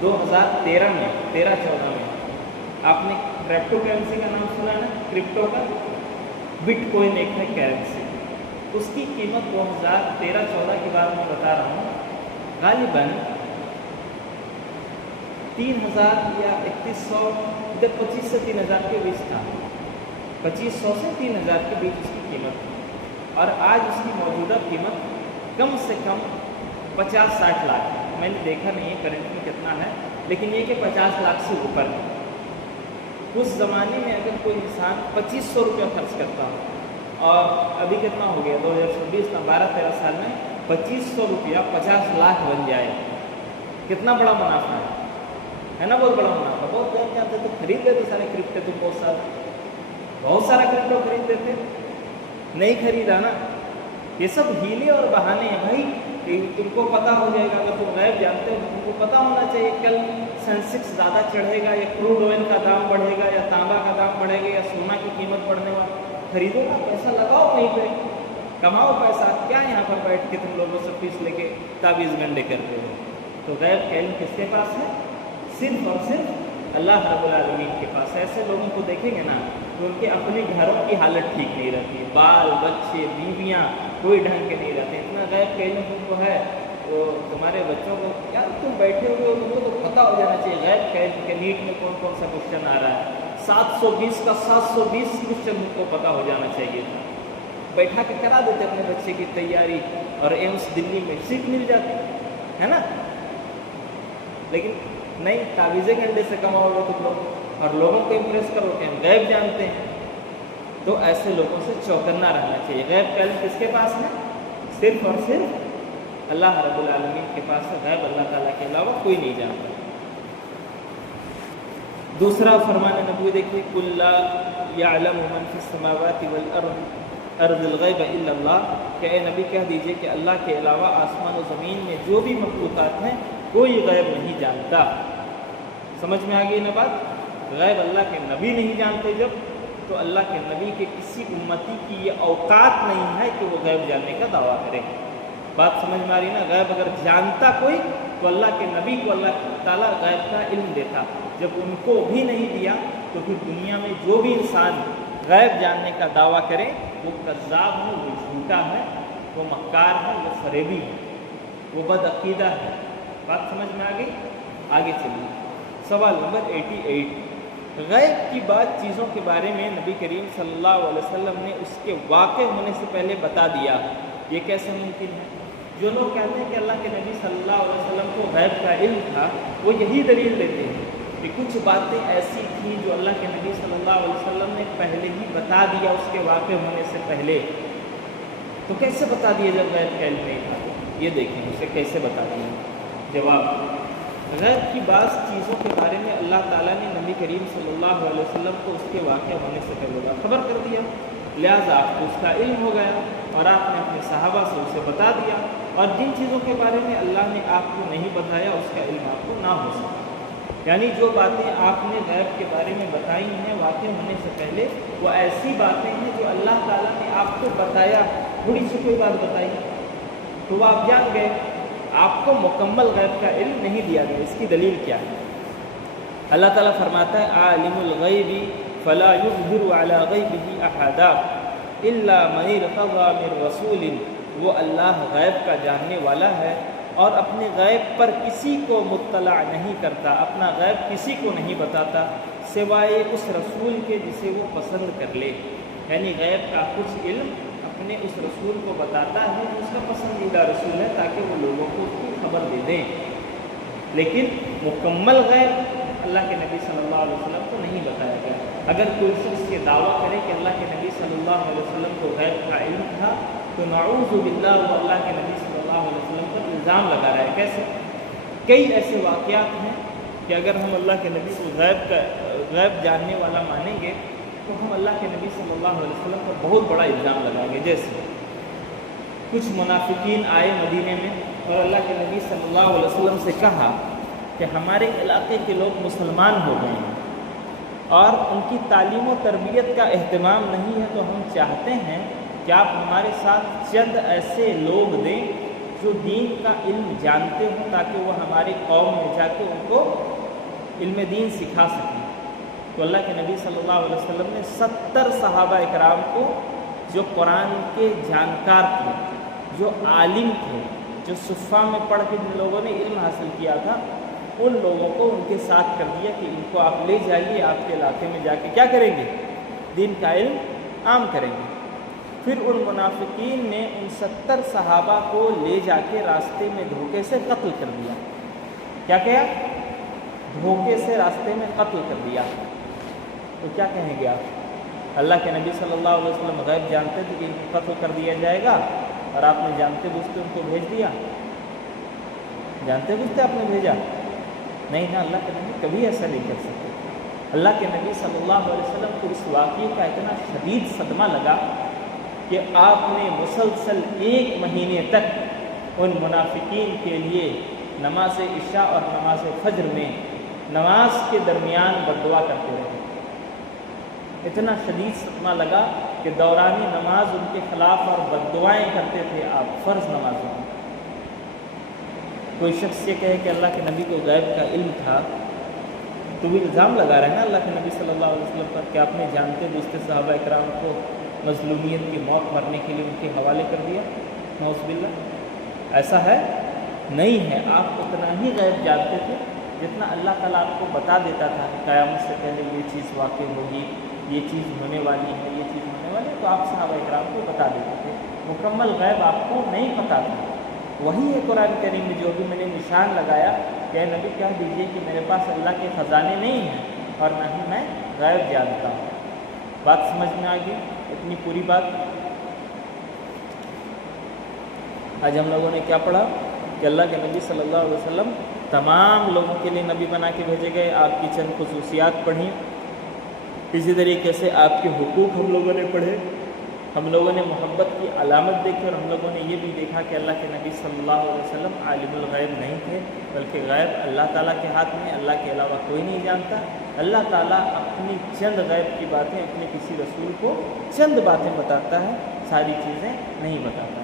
2013 میں 13-14 میں آپ نے کریپٹو کرنسی کا نام سنا ہے نا، کرپٹو کا، بٹ کوئن ایک ہے کرنسی، اس کی قیمت 2013-14 کے بعد میں بتا رہا ہوں، غالباً 3000 یا 3100، ادھر 25 سے 3000 کے بیچ تھا، 2500 سے 3000 کے بیچ اس کی قیمت تھی، اور آج اس کی موجودہ قیمت کم سے کم 50-60 لاکھ ہے۔ میں نے دیکھا نہیں ہے کرنٹ میں کتنا ہے، لیکن یہ کہ 50 لاکھ سے اوپر ہے۔ اس زمانے میں اگر کوئی انسان 2500 روپیہ خرچ کرتا ہو، اور ابھی کتنا ہو گیا 2026 میں 12-13 سال میں 2500 روپیہ 50 لاکھ بن جائے، کتنا بڑا منافع ہے نا، بہت بڑا منافع۔ بہت لوگ کیا تو خرید لیتے سارے کرپٹو، تو بہت سارا کرپٹو خرید لیتے، نہیں خریدا نا۔ یہ سب ہیلے اور بہانے ہیں بھائی، کہ تم کو پتہ ہو جائے گا، اگر تم غیب جانتے ہو تم کو پتہ ہونا چاہیے کل سینسیکس زیادہ چڑھے گا، یا کروڈ آئل کا دام بڑھے گا، یا تانبا کا دام بڑھے گا، یا سونا کی قیمت بڑھنے والا، خریدو نا، پیسہ لگاؤ کہیں پہ، کماؤ پیسہ، کیا یہاں پر بیٹھ کے تم لوگوں سے فیس لے کے تعویذ گنڈے کرتے ہو۔ تو غیب کا علم کس کے پاس ہے؟ صرف اور صرف اللہ رب العالمین کے پاس۔ ایسے لوگوں کو دیکھیں گے نا تو ان کے اپنے گھروں کی حالت ٹھیک نہیں رہتی، بال بچے بیویاں کوئی ڈھنگ کے نہیں رہتے، اتنا غیب کا علم تم کو ہے۔ وہ تمہارے بچوں کو، یار تم بیٹھے ہوئے ہو، تم کو تو پتہ ہو جانا چاہیے غیب کا علم کہ نیٹ میں کون کون سا کوشچن آ رہا ہے، 720 کا 720 کوشچن تم کو پتہ ہو جانا چاہیے تھا۔ بیٹھا کے کرا دیتے اپنے بچے کی تیاری، اور ایمس دلی میں سیٹ مل جاتی ہے نا۔ لیکن نہیں، تعویذیں گھنٹے سے کماؤ گے تم لوگ، اور لوگوں کو امپریس کرو کہ ہم غیب جانتے ہیں، تو ایسے لوگوں سے چوکنا رہنا چاہیے۔ غیب کا علم کس کے پاس ہے؟ صرف اور صرف اللہ رب العالمین کے پاس ہے۔ غیب اللہ تعالیٰ کے علاوہ کوئی نہیں جانتا۔ دوسرا فرمان نبوی دیکھیے، قُل لَا يَعْلَمُ مَنْ فِي السَّمَاوَاتِ وَالْأَرْضِ الْغَيْبَ إِلَّا اللَّهُ، کہ اے نبی کہہ دیجئے کہ اللہ کے علاوہ آسمان و زمین میں جو بھی مخلوقات ہیں کوئی غیب نہیں جانتا۔ سمجھ میں آ گئی نا بات؟ غیب اللہ کے نبی نہیں جانتے جب، تو اللہ کے نبی کے کسی امتی کی یہ اوقات نہیں ہے کہ وہ غیب جاننے کا دعویٰ کرے۔ بات سمجھ میں آ رہی نا؟ غیب اگر جانتا کوئی تو اللہ کے نبی کو اللہ تعالیٰ غیب کا علم دیتا، جب ان کو بھی نہیں دیا تو پھر دنیا میں جو بھی انسان غیب جاننے کا دعویٰ کرے وہ کذاب ہے، وہ جھوٹا ہے، وہ مکار ہے، وہ فریبی ہے، وہ بد عقیدہ ہے۔ بات سمجھ میں آ گئی؟ آگے چلیے، سوال نمبر 88۔ غیب کی بات چیزوں کے بارے میں نبی کریم صلی اللہ علیہ وسلم نے اس کے واقع ہونے سے پہلے بتا دیا، یہ کیسے ممکن ہے؟ جو لوگ کہتے ہیں کہ اللہ کے نبی صلی اللہ علیہ وسلم کو غیب کا علم تھا، وہ یہی دلیل دیتے ہیں کہ کچھ باتیں ایسی تھیں جو اللہ کے نبی صلی اللہ علیہ وسلم نے پہلے ہی بتا دیا اس کے واقع ہونے سے پہلے۔ تو کیسے بتا دیا جب غیب کا علم نہیں تھا؟ یہ دیکھیں اسے کیسے بتا دیا۔ جواب، غیب کی بعض چیزوں کے بارے میں اللہ تعالیٰ نے نبی کریم صلی اللہ علیہ وسلم کو اس کے واقع ہونے سے پہلے خبر کر دیا، لہٰذا آپ کو اس کا علم ہو گیا اور آپ نے اپنے صحابہ سے اسے بتا دیا، اور جن چیزوں کے بارے میں اللہ نے آپ کو نہیں بتایا اس کا علم آپ کو نہ ہو سکا۔ یعنی جو باتیں آپ نے غیب کے بارے میں بتائی ہیں واقع ہونے سے پہلے، وہ ایسی باتیں ہیں جو اللہ تعالیٰ نے آپ کو بتایا، تھوڑی سی کوئی بات بتائی تو وہ آپ جان گئے، آپ کو مکمل غیب کا علم نہیں دیا گیا۔ اس کی دلیل کیا ہے؟ اللہ تعالیٰ فرماتا ہے عالم الغیب فلا یظہر علی غیبہ احدا، الا من ارتضى من رسول، وہ اللہ غیب کا جاننے والا ہے اور اپنے غیب پر کسی کو مطلع نہیں کرتا، اپنا غیب کسی کو نہیں بتاتا سوائے اس رسول کے جسے وہ پسند کر لے۔ یعنی غیب کا کچھ علم اپنے اس رسول کو بتاتا ہے جو اس کا پسندیدہ رسول ہے، تاکہ وہ لوگوں کو اس کی خبر دے دیں، لیکن مکمل غیب اللہ کے نبی صلی اللہ علیہ وسلم کو نہیں بتایا گیا۔ اگر کوئی شخص یہ دعویٰ کرے کہ اللہ کے نبی صلی اللہ علیہ وسلم کو غیب کا علم تھا تو نعوذ باللہ وہ اللہ کے نبی صلی اللہ علیہ وسلم پر الزام لگا رہا ہے۔ کیسے؟ کئی ایسے واقعات ہیں کہ اگر ہم اللہ کے نبی کو غیب جاننے والا مانیں گے تو ہم اللہ کے نبی صلی اللہ علیہ وسلم پر بہت بڑا الزام لگائیں گے۔ جیسے کچھ منافقین آئے مدینے میں اور اللہ کے نبی صلی اللہ علیہ وسلم سے کہا کہ ہمارے علاقے کے لوگ مسلمان ہو گئے ہیں اور ان کی تعلیم و تربیت کا اہتمام نہیں ہے، تو ہم چاہتے ہیں کہ آپ ہمارے ساتھ چند ایسے لوگ دیں جو دین کا علم جانتے ہوں، تاکہ وہ ہماری قوم میں جا کے ان کو علم دین سکھا سکیں۔ تو اللہ کے نبی صلی اللہ علیہ وسلم نے 70 صحابہ اکرام کو جو قرآن کے جانکار تھے، جو عالم تھے، جو صفہ میں پڑھ کے جن لوگوں نے علم حاصل کیا تھا، ان لوگوں کو ان کے ساتھ کر دیا کہ ان کو آپ لے جائیے، آپ کے علاقے میں جا کے کیا کریں گے؟ دین کا علم عام کریں گے۔ پھر ان منافقین نے ان 70 صحابہ کو لے جا کے راستے میں دھوکے سے قتل کر دیا۔ کیا کیا؟ دھوکے سے راستے میں قتل کر دیا۔ تو کیا کہیں گے آپ؟ اللہ کے نبی صلی اللہ علیہ وسلم غیب جانتے تھے کہ ان کو قتل کر دیا جائے گا اور آپ نے جانتے بوجھتے ان کو بھیج دیا؟ جانتے بوجھتے آپ نے بھیجا؟ نہیں نا، اللہ کے نبی کبھی ایسا نہیں کر سکتے۔ اللہ کے نبی صلی اللہ علیہ وسلم کو اس واقعے کا اتنا شدید صدمہ لگا کہ آپ نے مسلسل 1 مہینے تک ان منافقین کے لیے نماز عشاء اور نماز فجر میں نماز کے درمیان بد دعا کرتے رہے۔ اتنا شدید صدمہ لگا کہ دوران نماز ان کے خلاف اور بد دعائیں کرتے تھے آپ فرض نمازوں میں۔ کوئی شخص یہ کہے کہ اللہ کے نبی کو غیب کا علم تھا تو بھی الزام لگا رہے ہیں نا اللہ کے نبی صلی اللہ علیہ وسلم پر کہ آپ نے جانتے بوجھتے صحابہ اکرام کو مظلومیت کی موت مرنے کے لیے ان کے حوالے کر دیا۔ نعوذ باللہ، ایسا ہے؟ نہیں ہے۔ آپ اتنا ہی غیب جانتے تھے جتنا اللہ تعالیٰ آپ کو بتا دیتا تھا کہ قیامت سے پہلے یہ چیز واقع ہوگی، یہ چیز ہونے والی ہے، یہ چیز ہونے والی ہے، تو آپ صحابہ اکرام کو بتا دیتے تھے۔ مکمل غیب آپ کو نہیں پتہ تھا۔ وہی ہے قرآن کریم میں جو بھی میں نے نشان لگایا کہ اے نبی کہہ دیجئے کہ میرے پاس اللہ کے خزانے نہیں ہیں اور نہ ہی میں غیب جانتا ہوں۔ بات سمجھ میں آ گئی؟ اتنی پوری بات۔ آج ہم لوگوں نے کیا پڑھا کہ اللہ کے نبی صلی اللہ علیہ وسلم تمام لوگوں کے لیے نبی بنا کے بھیجے گئے۔ آپ کی چند خصوصیات پڑھیں، اسی طریقے سے آپ کے حقوق ہم لوگوں نے پڑھے، ہم لوگوں نے محبت کی علامت دیکھی، اور ہم لوگوں نے یہ بھی دیکھا کہ اللہ کے نبی صلی اللہ علیہ وسلم عالم الغیب نہیں تھے، بلکہ غیب اللہ تعالیٰ کے ہاتھ میں، اللہ کے علاوہ کوئی نہیں جانتا۔ اللہ تعالیٰ اپنی چند غیب کی باتیں اپنے کسی رسول کو چند باتیں بتاتا ہے، ساری چیزیں نہیں بتاتا۔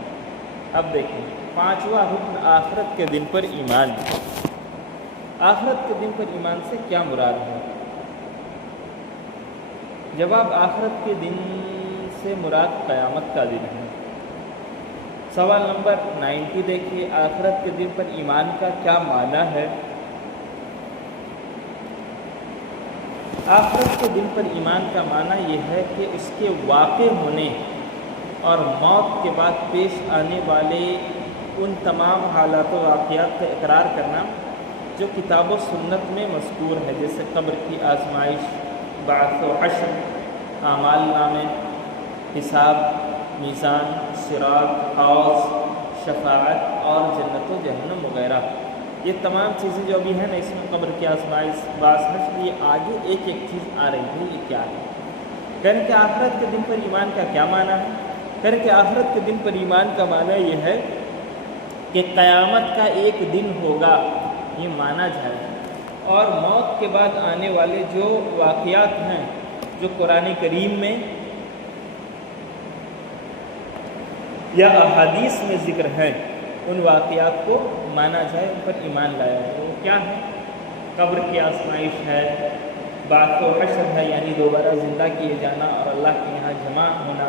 اب دیکھیں 5واں رکن آخرت کے دن پر ایمان۔ آخرت کے دن پر ایمان سے کیا مراد ہے؟ جواب آخرت کے دن سے مراد قیامت کا دن ہے۔ سوال نمبر 90 دیکھیے، آخرت کے دن پر ایمان کا کیا معنی ہے؟ آخرت کے دن پر ایمان کا معنی یہ ہے کہ اس کے واقع ہونے اور موت کے بعد پیش آنے والے ان تمام حالات و واقعات کا اقرار کرنا جو کتاب و سنت میں مذکور ہے، جیسے قبر کی آزمائش، بعث و حشر، اعمال نامے، حساب، میزان، صراط، حوض، شفاعت اور جنت و جہنم وغیرہ۔ یہ تمام چیزیں جو ابھی ہیں نا، اس میں قبر کی آزمائش، بعث، حشر، یہ آگے ایک ایک چیز آ رہی ہے، یہ کیا ہے؟ کہنے کہ آخرت کے دن پر ایمان کا کیا معنی ہے؟ کہنے کہ آخرت کے دن پر ایمان کا معنی یہ ہے کہ قیامت کا ایک دن ہوگا، یہ مانا جائے، اور موت کے بعد آنے والے جو واقعات ہیں جو قرآن کریم میں یا احادیث میں ذکر ہیں، ان واقعات کو مانا جائے، ان پر ایمان لایا جائے۔ وہ کیا ہے؟ قبر کی آزمائش ہے، بعث و حشر ہے، یعنی دوبارہ زندہ کیے جانا اور اللہ کے یہاں جمع ہونا،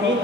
3।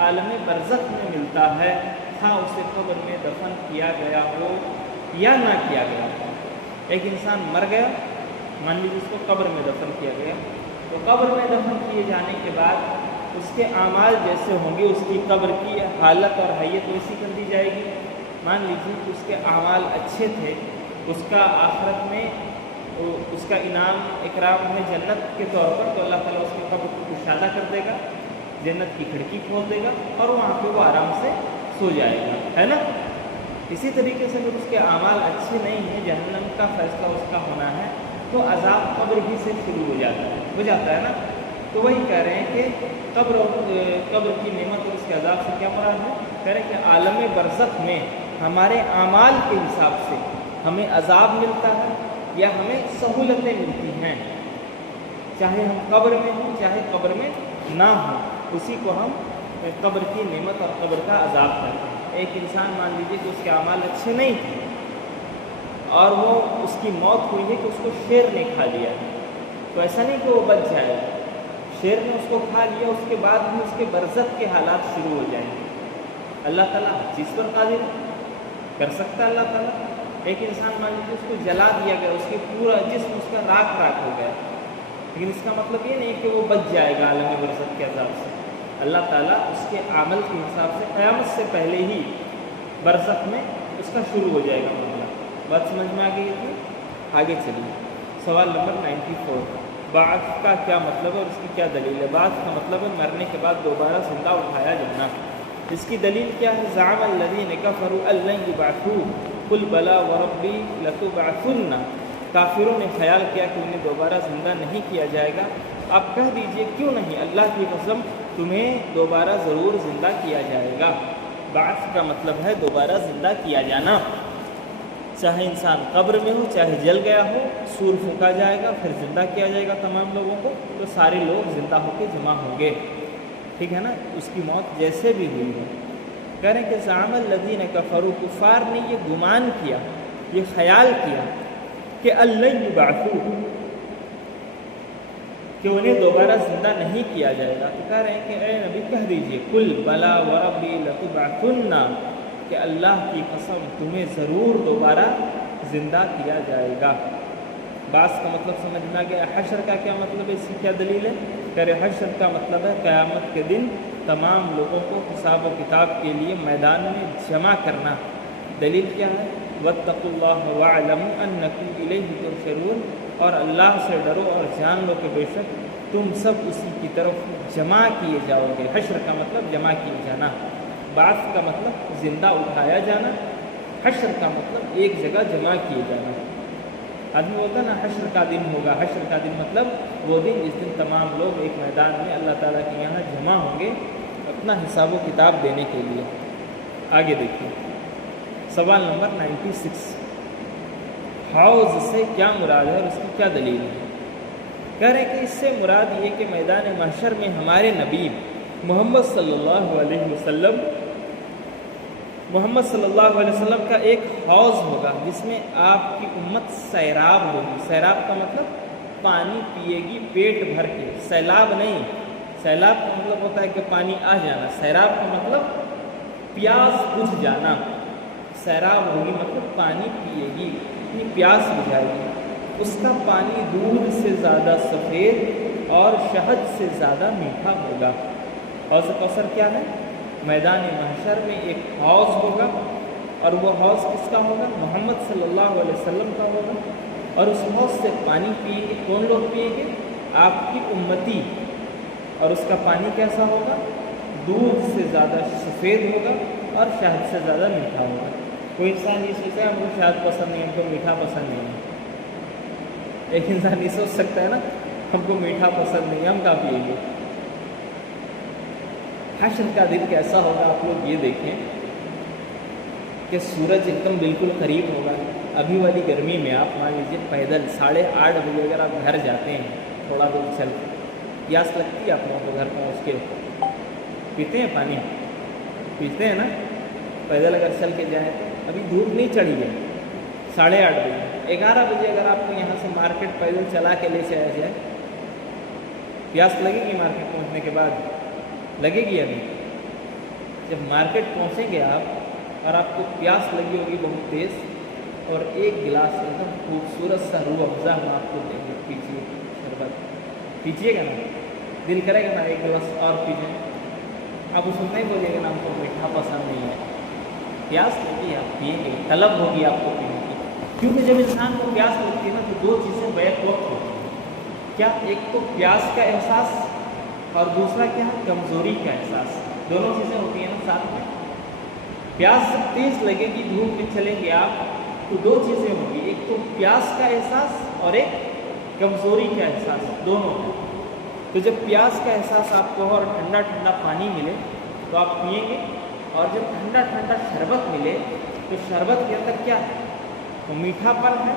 عالم برزخ میں ملتا ہے، ہاں اسے قبر میں دفن کیا گیا ہو یا نہ کیا گیا ہو۔ ایک انسان مر گیا، مان لیجیے اس کو قبر میں دفن کیا گیا، تو قبر میں دفن کیے جانے کے بعد اس کے اعمال جیسے ہوں گے اس کی قبر کی حالت اور حیت ویسی کر دی جائے گی۔ مان لیجیے کہ اس کے اعمال اچھے تھے، اس کا آخرت میں اس کا انعام اکرام ہے جنت کے طور پر، تو اللہ تعالیٰ اس کی قبر کو کشادہ کر دے گا، جنت کی کھڑکی کھول دے گا اور وہاں پہ وہ آرام سے سو جائے گا، ہے نا۔ اسی طریقے سے اگر اس کے اعمال اچھے نہیں ہیں، جہنم کا فیصلہ اس کا ہونا ہے، تو عذاب قبر ہی سے شروع ہو جاتا ہے نا۔ تو وہی کہہ رہے ہیں کہ قبر کی نعمت اور اس کے عذاب سے کیا مراد ہے؟ کہہ رہے ہیں کہ عالم برزخ میں ہمارے اعمال کے حساب سے ہمیں عذاب ملتا ہے یا ہمیں سہولتیں ملتی ہیں، چاہے ہم قبر میں ہوں چاہے قبر میں نہ ہوں، اسی کو ہم قبر کی نعمت اور قبر کا عذاب کرتے ہیں۔ ایک انسان مان لیجیے کہ اس کے اعمال اچھے نہیں تھے اور وہ اس کی موت ہوئی ہے کہ اس کو شیر نے کھا لیا، تو ایسا نہیں کہ وہ بچ جائے، شیر نے اس کو کھا لیا، اس کے بعد بھی اس کے برزخ کے حالات شروع ہو جائیں گے۔ اللہ تعالیٰ ہر چیز پر قادر کر سکتا ہے۔ اللہ تعالیٰ ایک انسان مان لیجیے اس کو جلا دیا گیا، اس کے پورا جسم اس کا راکھ ہو گیا، لیکن اس کا مطلب یہ نہیں کہ وہ بچ جائے گا عالم برزخ کے عذاب سے۔ اللہ تعالیٰ اس کے عمل کے حساب سے قیامت سے پہلے ہی برزخ میں اس کا شروع ہو جائے گا معاملہ۔ بات سمجھ میں آ گئی تھی؟ آگے چلیے، سوال نمبر 94، بعث کا کیا مطلب ہے اور اس کی کیا دلیل ہے؟ بعث کا مطلب ہے مرنے کے بعد دوبارہ زندہ اٹھایا جانا۔ اس کی دلیل کیا ہے؟ زعم الذین کفروا ان لن یبعثوا قل بلی وربی لتبعثن، کافروں نے خیال کیا کہ انہیں دوبارہ زندہ نہیں کیا جائے گا۔ آپ کہہ دیجئے کیوں نہیں، اللہ کی قسم تمہیں دوبارہ ضرور زندہ کیا جائے گا۔ بعث کا مطلب ہے دوبارہ زندہ کیا جانا، چاہے انسان قبر میں ہو چاہے جل گیا ہو، سور پھونکا جائے گا پھر زندہ کیا جائے گا تمام لوگوں کو، تو سارے لوگ زندہ ہو کے جمع ہوں گے، ٹھیک ہے نا، اس کی موت جیسے بھی ہوئی ہے۔ کہہ رہے ہیں کہ زعم الذین کفروا، کفار نے یہ گمان کیا، یہ خیال کیا کہ لن یبعثوا، کہ انہیں دوبارہ زندہ نہیں کیا جائے گا۔ تو کہہ رہے ہیں کہ اے نبی کہہ دیجئے قل بلی وربی لتبعثن، کہ اللہ کی قسم تمہیں ضرور دوبارہ زندہ کیا جائے گا۔ بعث کا مطلب سمجھ میں آ گیا۔ حشر کا کیا مطلب ہے، اس کی کیا دلیل ہے؟ کہہ رہے حشر کا مطلب ہے قیامت کے دن تمام لوگوں کو حساب و کتاب کے لیے میدان میں جمع کرنا۔ دلیل کیا ہے؟ واتقوا اللہ واعلموا انکم الیہ تحشرون، اور اللہ سے ڈرو اور جان لو کہ بے شک تم سب اسی کی طرف جمع کیے جاؤ گے۔ حشر کا مطلب جمع کیے جانا، بعث کا مطلب زندہ اٹھایا جانا، حشر کا مطلب ایک جگہ جمع کیے جانا۔ آدمی ہوتا نا حشر کا دن ہوگا، حشر کا دن مطلب وہ دن جس دن تمام لوگ ایک میدان میں اللہ تعالیٰ کے یہاں جمع ہوں گے اپنا حساب و کتاب دینے کے لیے۔ آگے دیکھیے سوال نمبر 96، حوض سے کیا مراد ہے اور اس کی کیا دلیل ہے؟ کہہ رہے ہیں کہ اس سے مراد یہ کہ میدان محشر میں ہمارے نبی محمد صلی اللہ علیہ وسلم کا ایک حوض ہوگا جس میں آپ کی امت سیراب ہوگی۔ سیراب کا مطلب پانی پیے گی پیٹ بھر کے، سیلاب نہیں، سیلاب کا مطلب ہوتا ہے کہ پانی آ جانا، سیراب کا مطلب پیاس بجھ جانا، سیراب ہوگی مطلب پانی پیے گی، اپنی پیاس بجھائے گی، اس کا پانی دودھ سے زیادہ سفید اور شہد سے زیادہ میٹھا ہوگا۔ حوض کوثر کیا ہے؟ میدان محشر میں ایک حوض ہوگا، اور وہ حوض کس کا ہوگا؟ محمد صلی اللہ علیہ وسلم کا ہوگا، اور اس حوض سے پانی پیئیں گے۔ کون لوگ پیئیں گے؟ آپ کی امتی، اور اس کا پانی کیسا ہوگا؟ دودھ سے زیادہ سفید ہوگا اور شہد سے زیادہ میٹھا ہوگا۔ کوئی انسان یہ سوچتا ہے ہم کو شہد پسند نہیں، ہم کو میٹھا پسند نہیں ہے، ایک انسان یہ سوچ سکتا ہے نا ہم کو میٹھا پسند نہیں ہے، ہم کیا پیئیں گے؟ حشر کا دن کیسا ہوگا آپ لوگ یہ دیکھیں کہ سورج ایک دم بالکل قریب ہوگا۔ ابھی والی گرمی میں آپ مان لیجیے پیدل 8:30 بجے اگر آپ گھر جاتے ہیں تھوڑا دور چل کے، پیاس لگتی ہے آپ لوگوں کو، گھر پہنچ کے پیتے ہیں پانی، پیتے ہیں نا، پیدل اگر چل کے جائیں تو ابھی دھوپ نہیں چڑھی ہے، 8:30 بجے 11 بجے اگر آپ کو یہاں سے مارکیٹ پیدل چلا کے لے چلا جائے، پیاس لگے گی مارکیٹ پہنچنے کے بعد؟ لگے گی ابھی؟ جب مارکیٹ پہنچیں گے آپ اور آپ کو پیاس لگی ہوگی بہت تیز، اور ایک گلاس ایک دم خوبصورت سا روح افزا ہم آپ کو دیں گے، پیجیے شربت، پیجیے گا نا، دل کرے گا نا ایک گلاس اور پیجیے، آپ اس وقت نہیں بولیے گا نا ہم کو میٹھا پسند نہیں ہے، پیاس لگی آپ پیئیں گے، طلب ہوگی آپ کو پینے کی، کیونکہ جب انسان کو پیاس لگتی ہے نا تو دو چیزیں بیک وقت ہوتی ہیں، کیا؟ ایک تو پیاس کا احساس اور دوسرا کیا ہے؟ کمزوری کا احساس، دونوں چیزیں ہوتی ہیں نا ساتھ میں۔ پیاس جب تیز لگے گی، دھوپ میں چلیں گے آپ تو دو چیزیں ہوں گی، ایک تو پیاس کا احساس اور ایک کمزوری کا احساس، دونوں ہیں۔ تو جب پیاس کا احساس آپ کو اور ٹھنڈا ٹھنڈا پانی ملے تو آپ پئیں گے، اور جب ٹھنڈا ٹھنڈا شربت ملے تو شربت کے اندر کیا ہے؟ وہ میٹھا پن ہے،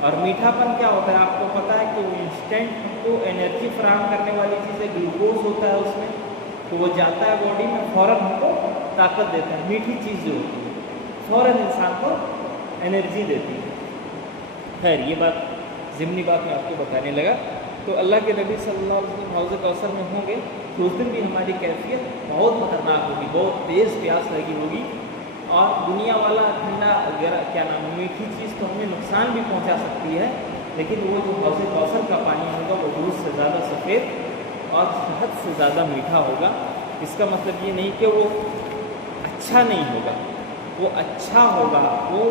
اور میٹھا پن کیا ہوتا ہے آپ کو پتہ ہے کہ وہ انسٹنٹ ہم کو انرجی فراہم کرنے والی چیز ہے، گلوکوز ہوتا ہے اس میں، تو وہ جاتا ہے باڈی میں، فوراً ہم کو طاقت دیتا ہے، میٹھی چیز جو ہوتی ہے فوراً انسان کو انرجی دیتی ہے۔ خیر یہ بات ضمنی بات میں آپ کو بتانے لگا۔ تو اللہ کے نبی صلی اللہ علیہ وسلم حوض کوثر میں ہوں گے تو اس دن بھی ہماری کیفیت بہت خطرناک ہوگی، بہت تیز پیاس لگی ہوگی، اور دنیا والا ٹھنڈا کیا نام ہے میٹھی چیز تو ہمیں نقصان بھی پہنچا سکتی ہے، لیکن وہ جو حوض کوثر کا پانی ہوگا وہ دودھ سے زیادہ سفید اور شہد سے زیادہ میٹھا ہوگا۔ اس کا مطلب یہ نہیں کہ وہ اچھا نہیں ہوگا، وہ اچھا ہوگا، وہ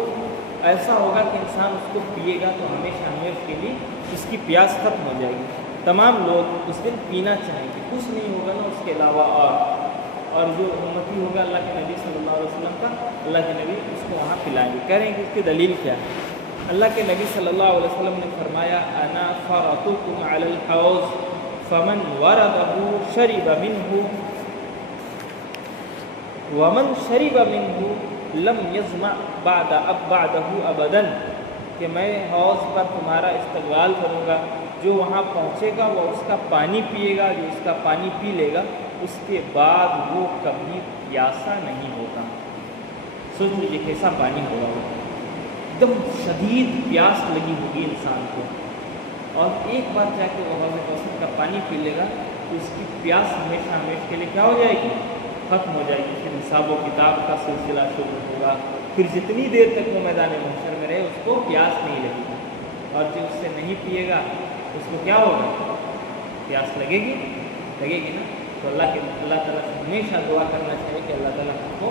ایسا ہوگا کہ انسان اس کو پیے گا تو ہمیشہ ہمیشہ کے لیے اس کی پیاس ختم ہو جائے گی۔ تمام لوگ اس دن پینا چاہیں گے، کچھ نہیں ہوگا نا اس کے علاوہ، اور جو امتی ہوگا اللہ کے نبی صلی اللہ علیہ وسلم کا، اللہ کے نبی اس کو وہاں پلائیں گے۔ کہہ رہے ہیں کہ اس کی دلیل کیا ہے؟ اللہ کے نبی صلی اللہ علیہ وسلم نے فرمایا انا فرطکم علی الحوض فمن وردہ شرب منہ ومن شرب منہ لم یظمأ بعدہ ابدا، کہ میں حوض پر تمہارا استقبال کروں گا، جو وہاں پہنچے گا وہ اس کا پانی پیے گا، جو اس کا پانی پی لے گا اس کے بعد وہ کبھی پیاسا نہیں ہوگا۔ سوچ لیجیے کیسا پانی ہوگا، وہ ایک دم شدید پیاس لگی ہوگی انسان کو، اور ایک بار جا کے وہ حوض کوثر کا پانی پی لے گا تو اس کی پیاس ہمیشہ ہمیشہ کے لیے کیا ہو جائے گی؟ ختم ہو جائے گی۔ پھر حساب و کتاب کا سلسلہ شروع ہوگا، پھر جتنی دیر تک وہ میدان محشر میں رہے اس کو پیاس نہیں لگے گی، اور جو اس سے نہیں پیے گا اس کو کیا ہوگا؟ پیاس لگے گی نا۔ تو اللہ تعالیٰ سے ہمیشہ دعا کرنا چاہیے کہ اللہ تعالیٰ ہم کو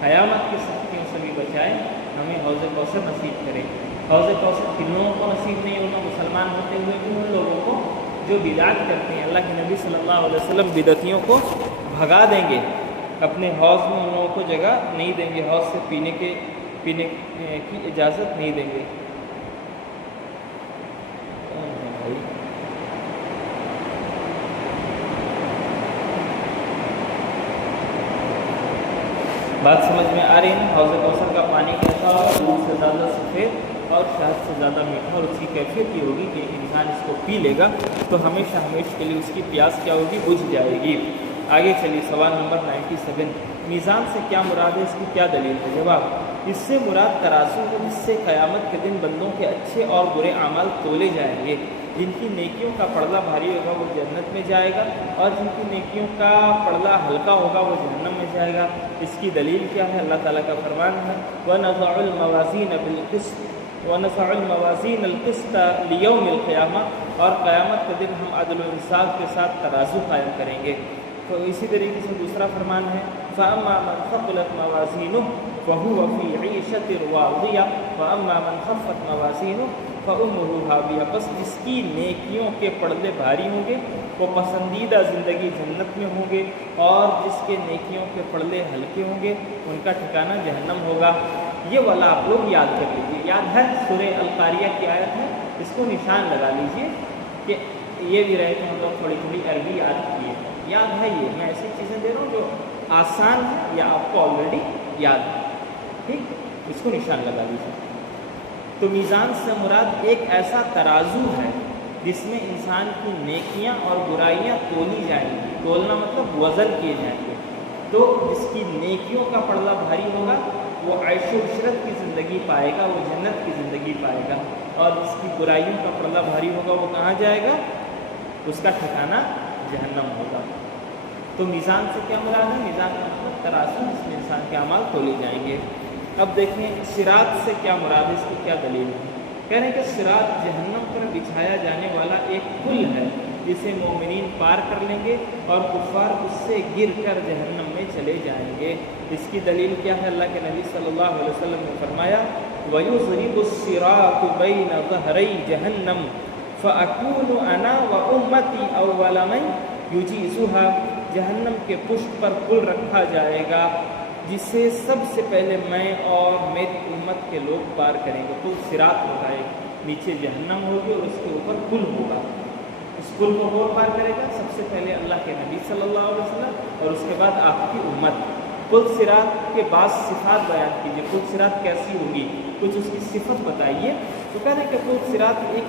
قیامت کی سختیوں سے بھی بچائے، ہمیں حوض کوثر نصیب کرے۔ حوض کوثر کن لوگوں کو نصیب نہیں ہوگا؟ مسلمان ہوتے ہوئے بھی ان لوگوں کو جو بدعت کرتے ہیں۔ اللہ کے نبی صلی اللہ علیہ وسلم بدعتیوں کو بھگا دیں گے، اپنے حوض میں ان لوگوں کو جگہ نہیں دیں گے، حوض سے پینے کی اجازت نہیں دیں گے۔ بات سمجھ میں آ رہی ہے؟ حوض کوثر کا پانی کیسا ہوگا؟ دودھ سے زیادہ سفید اور شہد سے زیادہ میٹھا، اور اس کی کیفیت یہ ہوگی کہ انسان اس کو پی لے گا تو ہمیشہ ہمیشہ کے لیے اس کی پیاس کیا ہوگی؟ بجھ جائے گی۔ آگے چلیے، سوال نمبر 97، میزان سے کیا مراد ہے؟ اس کی کیا دلیل ہے؟ جواب، اس سے مراد ترازو ہے جس سے قیامت کے دن بندوں کے اچھے اور برے اعمال تولے جائیں گے، جن کی نیکیوں کا پردہ بھاری ہوگا وہ جنت میں جائے گا، اور جن کی نیکیوں کا پردہ ہلکا ہوگا وہ جہنم میں جائے گا۔ اس کی دلیل کیا ہے؟ اللہ تعالیٰ کا فرمان ہے وَنَضَعُ الْمَوَازِينَ بِالْقِسْطِ وَنَضَعُ الْمَوَازِينَ الْقِسْطَ لِيَوْمِ الْقِيَامَةِ، اور قیامت کے دن ہم عدل و انصاف کے ساتھ ترازو قائم کریں گے۔ تو اسی طریقے سے دوسرا فرمان ہے فَأَمَّا مَنْ ثَقُلَتْ مَوَازِينُهُ فَهُوَ فِي عِيشَةٍ رَاضِيَةٍ وَأَمَّا مَنْ خَفَّتْ مَوَازِينُهُ فَأُمُّهُ هَاوِيَةٌ، بس جس کی نیکیوں کے پردے بھاری ہوں گے وہ پسندیدہ زندگی جنت میں ہوں گے، اور جس کے نیکیوں کے پردے ہلکے ہوں گے ان کا ٹھکانہ جہنم ہوگا۔ یہ والا آپ لوگ یاد کر لیجیے، یاد ہے سورہ القاریہ کی آیت ہے، اس کو نشان لگا لیجیے کہ یہ بھی رہے کہ ہم لوگ تھوڑی تھوڑی عربی یاد کیے، یاد ہے۔ یہ میں ایسی چیزیں دے رہا ہوں جو آسان ہے یا آپ کو آلریڈی یاد ہے، ٹھیک، اس کو نشان لگا لیجیے۔ تو میزان سے مراد ایک ایسا ترازو ہے جس میں انسان کی نیکیاں اور برائیاں تولی جائیں گی، تولنا مطلب وزن کیے جائیں گے۔ تو جس کی نیکیوں کا پردہ بھاری ہوگا وہ عیش و عشرت کی زندگی پائے گا، وہ جنت کی زندگی پائے گا، اور جس کی برائیوں کا پردہ بھاری ہوگا وہ کہاں جائے گا؟ اس کا ٹھکانہ جہنم ہوگا۔ تو میزان سے کیا مراد ہے؟ میزان کا مطلب ترازو جس میں انسان کے اعمال تولے جائیں گے۔ اب دیکھیں صراط سے کیا مراد ہے، اس کی کیا دلیل ہے؟ کہہ رہے ہیں کہ صراط جہنم پر بچھایا جانے والا ایک پل ہے جسے مومنین پار کر لیں گے اور کفار اس سے گر کر جہنم میں چلے جائیں گے۔ اس کی دلیل کیا ہے؟ اللہ کے نبی صلی اللہ علیہ وسلم نے فرمایا وَيُضْرِبُ الصِّرَاطُ بَيْنَ ظَهْرَيْ جَهَنَّمَ فَأَكُونُ أَنَا وَأُمَّتِي أَوَّلَ مَنْ يُجِيزُهَا۔ جہنم کے پشت پر پل رکھا جائے گا جسے سب سے پہلے میں اور میری امت کے لوگ پار کریں گے۔ تو صراط ہوگا، ایک نیچے جہنم ہوگی اور اس کے اوپر پل ہوگا۔ اس پل کو کون پار کرے گا؟ سب سے پہلے اللہ کے نبی صلی اللہ علیہ وسلم اور اس کے بعد آپ کی امت۔ پل صراط کے بعض صفات بیان کیجیے، پل صراط کیسی ہوگی، کچھ اس کی صفت بتائیے۔ تو کہہ رہے ہیں کہ پل صراط ایک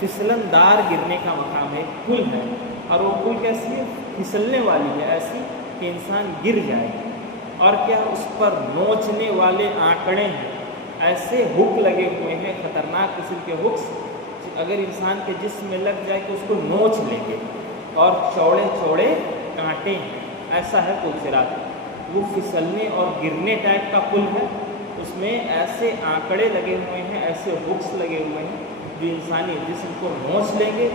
پھسلن دار گرنے کا مقام ہے، ایک پل ہے، اور وہ پل کیسی ہے؟ پھسلنے والی ہے، ایسی کہ انسان گر جائے۔ اور کیا اس پر نوچنے والے آنکڑے ہیں، ایسے ہک لگے ہوئے ہیں، خطرناک قسم کے ہکس، اگر انسان کے جسم میں لگ جائے تو اس کو نوچ لیں گے، اور چوڑے چوڑے کانٹے ہیں، ایسا ہے پل صراط۔ وہ پھسلنے اور گرنے ٹائپ کا پل ہے، اس میں ایسے آنکڑے لگے ہوئے ہیں، ایسے ہکس لگے ہوئے ہیں جو انسانی جسم کو نوچ لیں گے،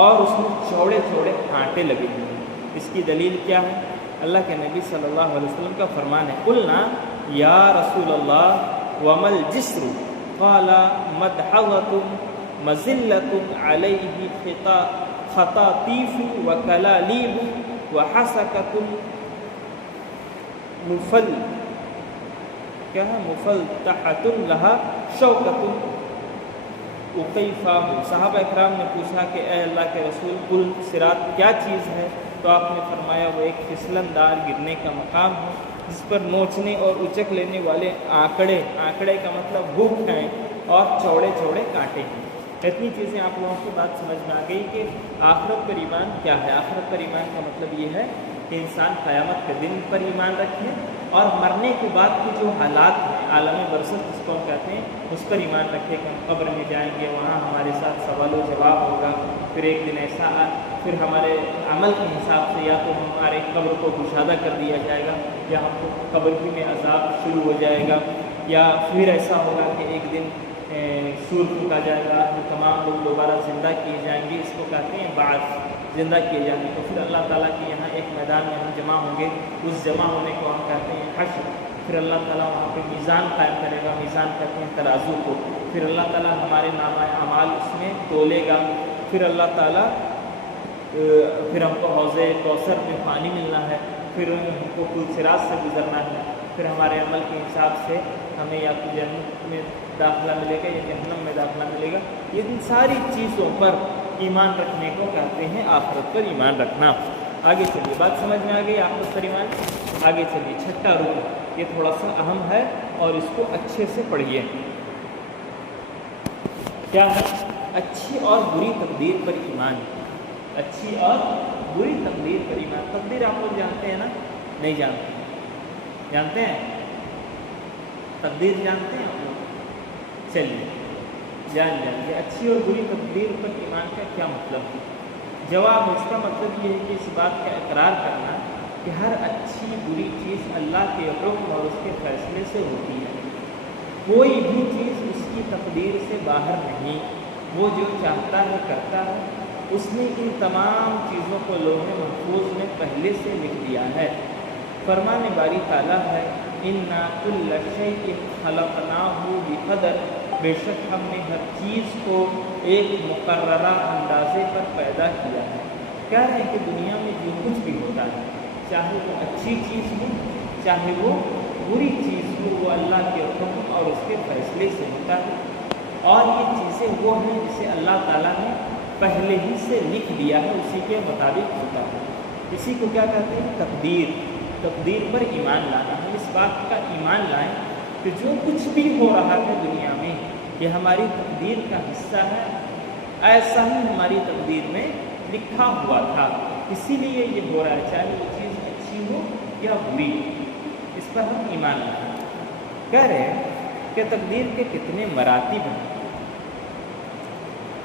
اور اس میں چوڑے چوڑے کانٹے لگے ہوئے ہیں۔ اس کی دلیل کیا ہے؟ اللہ کے نبی صلی اللہ علیہ وسلم کا فرمان ہے قلنا یا رسول اللہ وما الجسر قال مدحضة مزلة علیہ خطاطیف وکلالیب وحسکة مفلتحة لها شوکة وکیفہ۔ صحابہ اکرام نے پوچھا کہ اے اللہ کے رسول پل صراط کیا چیز ہے؟ تو آپ نے فرمایا وہ ایک پھسلن دار گرنے کا مقام ہے جس پر نوچنے اور اچک لینے والے آنکڑے کا مطلب ہک ہیں، اور چوڑے چوڑے کانٹے ہیں۔ اتنی چیزیں آپ لوگوں کی بات سمجھ میں آ گئی کہ آخرت پر ایمان کیا ہے۔ آخرت پر ایمان کا مطلب یہ ہے کہ انسان قیامت کے دن پر ایمان رکھے، اور مرنے کے بعد کے جو حالات ہیں، عالم برزخ جس کو ہم کہتے ہیں، اس پر ایمان رکھے کہ ہم قبر میں جائیں گے، وہاں ہمارے ساتھ سوال و جواب ہوگا، پھر ایک دن ایسا پھر ہمارے عمل کے حساب سے یا تو ہمارے قبر کو کشادہ کر دیا جائے گا، یا ہم کو قبر ہی میں عذاب شروع ہو جائے گا، یا پھر ایسا ہوگا کہ ایک دن سور پھونکا جائے گا، جو تمام لوگ دوبارہ زندہ کیے جائیں گے، اس کو کہتے ہیں بعث، زندہ کیے جائیں گے۔ تو پھر اللہ تعالیٰ کے یہاں ایک میدان میں ہم جمع ہوں گے، اس جمع ہونے کو ہم کہتے ہیں حشر۔ پھر اللہ تعالیٰ وہاں پہ میزان قائم کرے گا، میزان کہتے ہیں ترازو کو۔ پھر اللہ تعالیٰ ہمارے نامہ اعمال اس میں تولے گا۔ پھر اللہ تعالیٰ پھر ہم کو حوض کوثر میں پانی ملنا ہے، پھر ہم کو پل صراط سے گزرنا ہے، پھر ہمارے عمل کے حساب سے ہمیں یا تو جنت میں داخلہ ملے گا یا جہنم میں داخلہ ملے گا۔ یہ ان ساری چیزوں پر ایمان رکھنے کو کہتے ہیں آخرت پر ایمان رکھنا۔ آگے چلیے، بات سمجھ میں آ گئی آخرت پر ایمان؟ آگے چلیے، چھٹا رکن، یہ تھوڑا سا اہم ہے اور اس کو اچھے سے پڑھیے۔ کیا ہے؟ اچھی اور بری تقدیر پر ایمان۔ اچھی اور بری تقدیر پر ایمان۔ تقدیر آپ لوگ جانتے ہیں نا؟ نہیں جانتے؟ جانتے ہیں؟ تقدیر جانتے ہیں آپ لوگ؟ چلیے جان جائیں گے۔ اچھی اور بری تقدیر پر ایمان کا کیا مطلب ہے؟ جواب اس کا مطلب یہ ہے کہ اس بات کا اقرار کرنا کہ ہر اچھی بری چیز اللہ کے حکم اور اس کے فیصلے سے ہوتی ہے، کوئی بھی چیز اس کی تقدیر سے باہر نہیں، وہ جو چاہتا ہے کرتا ہے۔ اس نے ان تمام چیزوں کو لوح محفوظ میں پہلے سے لکھ دیا ہے۔ فرمان باری تعالیٰ ہے اِنَّا كُلَّ شَيْءٍ خَلَقْنَاهُ بِقَدَرٍ، بے شک ہم نے ہر چیز کو ایک مقررہ اندازے پر پیدا کیا ہے۔ کہہ رہے ہیں کہ دنیا میں جو کچھ بھی ہوتا ہے، چاہے وہ اچھی چیز ہو چاہے وہ بری چیز ہو، وہ اللہ کے حکم اور اس کے فیصلے سے ہوتا ہے، اور یہ چیزیں وہ ہیں جسے اللہ تعالیٰ نے پہلے ہی سے لکھ دیا ہے، اسی کے مطابق ہوتا ہے۔ اسی کو کیا کہتے ہیں؟ تقدیر۔ تقدیر پر ایمان لانا۔ ہم اس بات کا ایمان لائیں کہ جو کچھ بھی ہو رہا ہے دنیا میں یہ ہماری تقدیر کا حصہ ہے، ایسا ہی ہماری تقدیر میں لکھا ہوا تھا، اسی لیے یہ ہو رہا ہے، چاہے وہ چیز اچھی ہو یا بری، اس پر ہم ایمان لائیں۔ کہہ رہے ہیں کہ تقدیر کے کتنے مراتب ہیں؟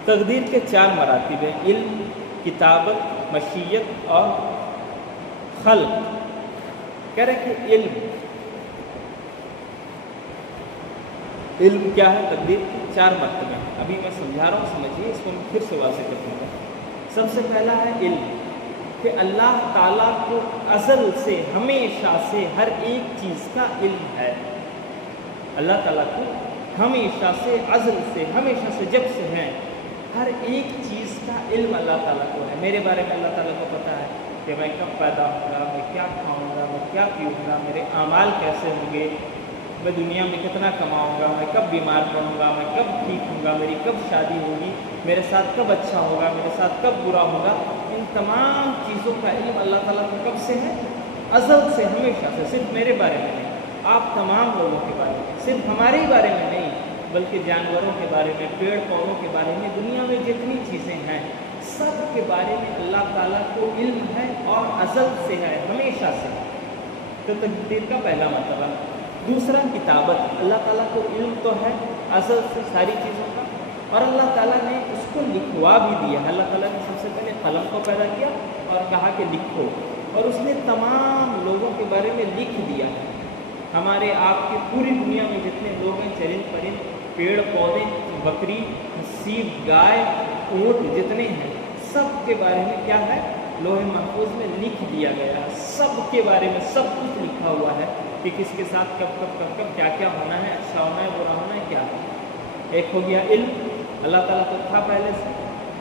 تقدیر کے 4 مراتب ہیں: علم، کتابت، مشیت اور خلق، کہہ رہے کہ علم کیا ہے؟ تقدیر کے 4 مرتبے ہیں. ابھی میں سمجھا رہا ہوں، سمجھیے، اس کو میں پھر سے واضح کر دوں گا. سب سے پہلا ہے علم، کہ اللہ تعالیٰ کو ازل سے، ہمیشہ سے ہر ایک چیز کا علم ہے. اللہ تعالیٰ کو ہمیشہ سے، ازل سے، ہمیشہ سے، جب سے ہیں، ہر ایک چیز کا علم اللہ تعالیٰ کو ہے. میرے بارے میں اللہ تعالیٰ کو پتہ ہے کہ میں کب پیدا ہوں گا، میں کیا کھاؤں گا، میں کیا پیوں گا، میرے اعمال کیسے ہوں گے، میں دنیا میں کتنا کماؤں گا، میں کب بیمار پڑوں گا، میں کب ٹھیک ہوں گا، میری کب شادی ہوگی، میرے ساتھ کب اچھا ہوگا، میرے ساتھ کب برا ہوگا. ان تمام چیزوں کا علم اللہ تعالیٰ کو کب سے ہے؟ ازل سے، ہمیشہ سے. صرف میرے بارے میں نہیں، آپ تمام لوگوں کے بارے میں، صرف ہمارے ہی بارے میں نہیں، بلکہ جانوروں کے بارے میں، پیڑ پودوں کے بارے میں، دنیا میں جتنی چیزیں ہیں سب کے بارے میں اللہ تعالیٰ کو علم ہے، اور ازل سے ہے، ہمیشہ سے. تو تقدیر کا پہلا مرتبہ. دوسرا کتابت. اللہ تعالیٰ کو علم تو ہے ازل سے ساری چیزوں کا، اور اللہ تعالیٰ نے اس کو لکھوا بھی دیا. اللہ تعالیٰ نے سب سے پہلے قلم کو پیدا کیا اور کہا کہ لکھو، اور اس نے تمام لوگوں کے بارے میں لکھ دیا. ہمارے آپ کی پوری دنیا میں جتنے لوگ ہیں، چرند پرند، پیڑ پودے، بکری، سیب، گائے، اونٹ، جتنے ہیں، سب کے بارے میں کیا ہے؟ لوح محفوظ میں لکھ دیا گیا. سب کے بارے میں سب کچھ لکھا ہوا ہے کہ کس کے ساتھ کب کب کب کب کیا کیا ہونا ہے، اچھا ہونا ہے، برا ہونا ہے، کیا ہے. ایک ہو گیا علم، اللہ تعالیٰ کو تھا پہلے سے.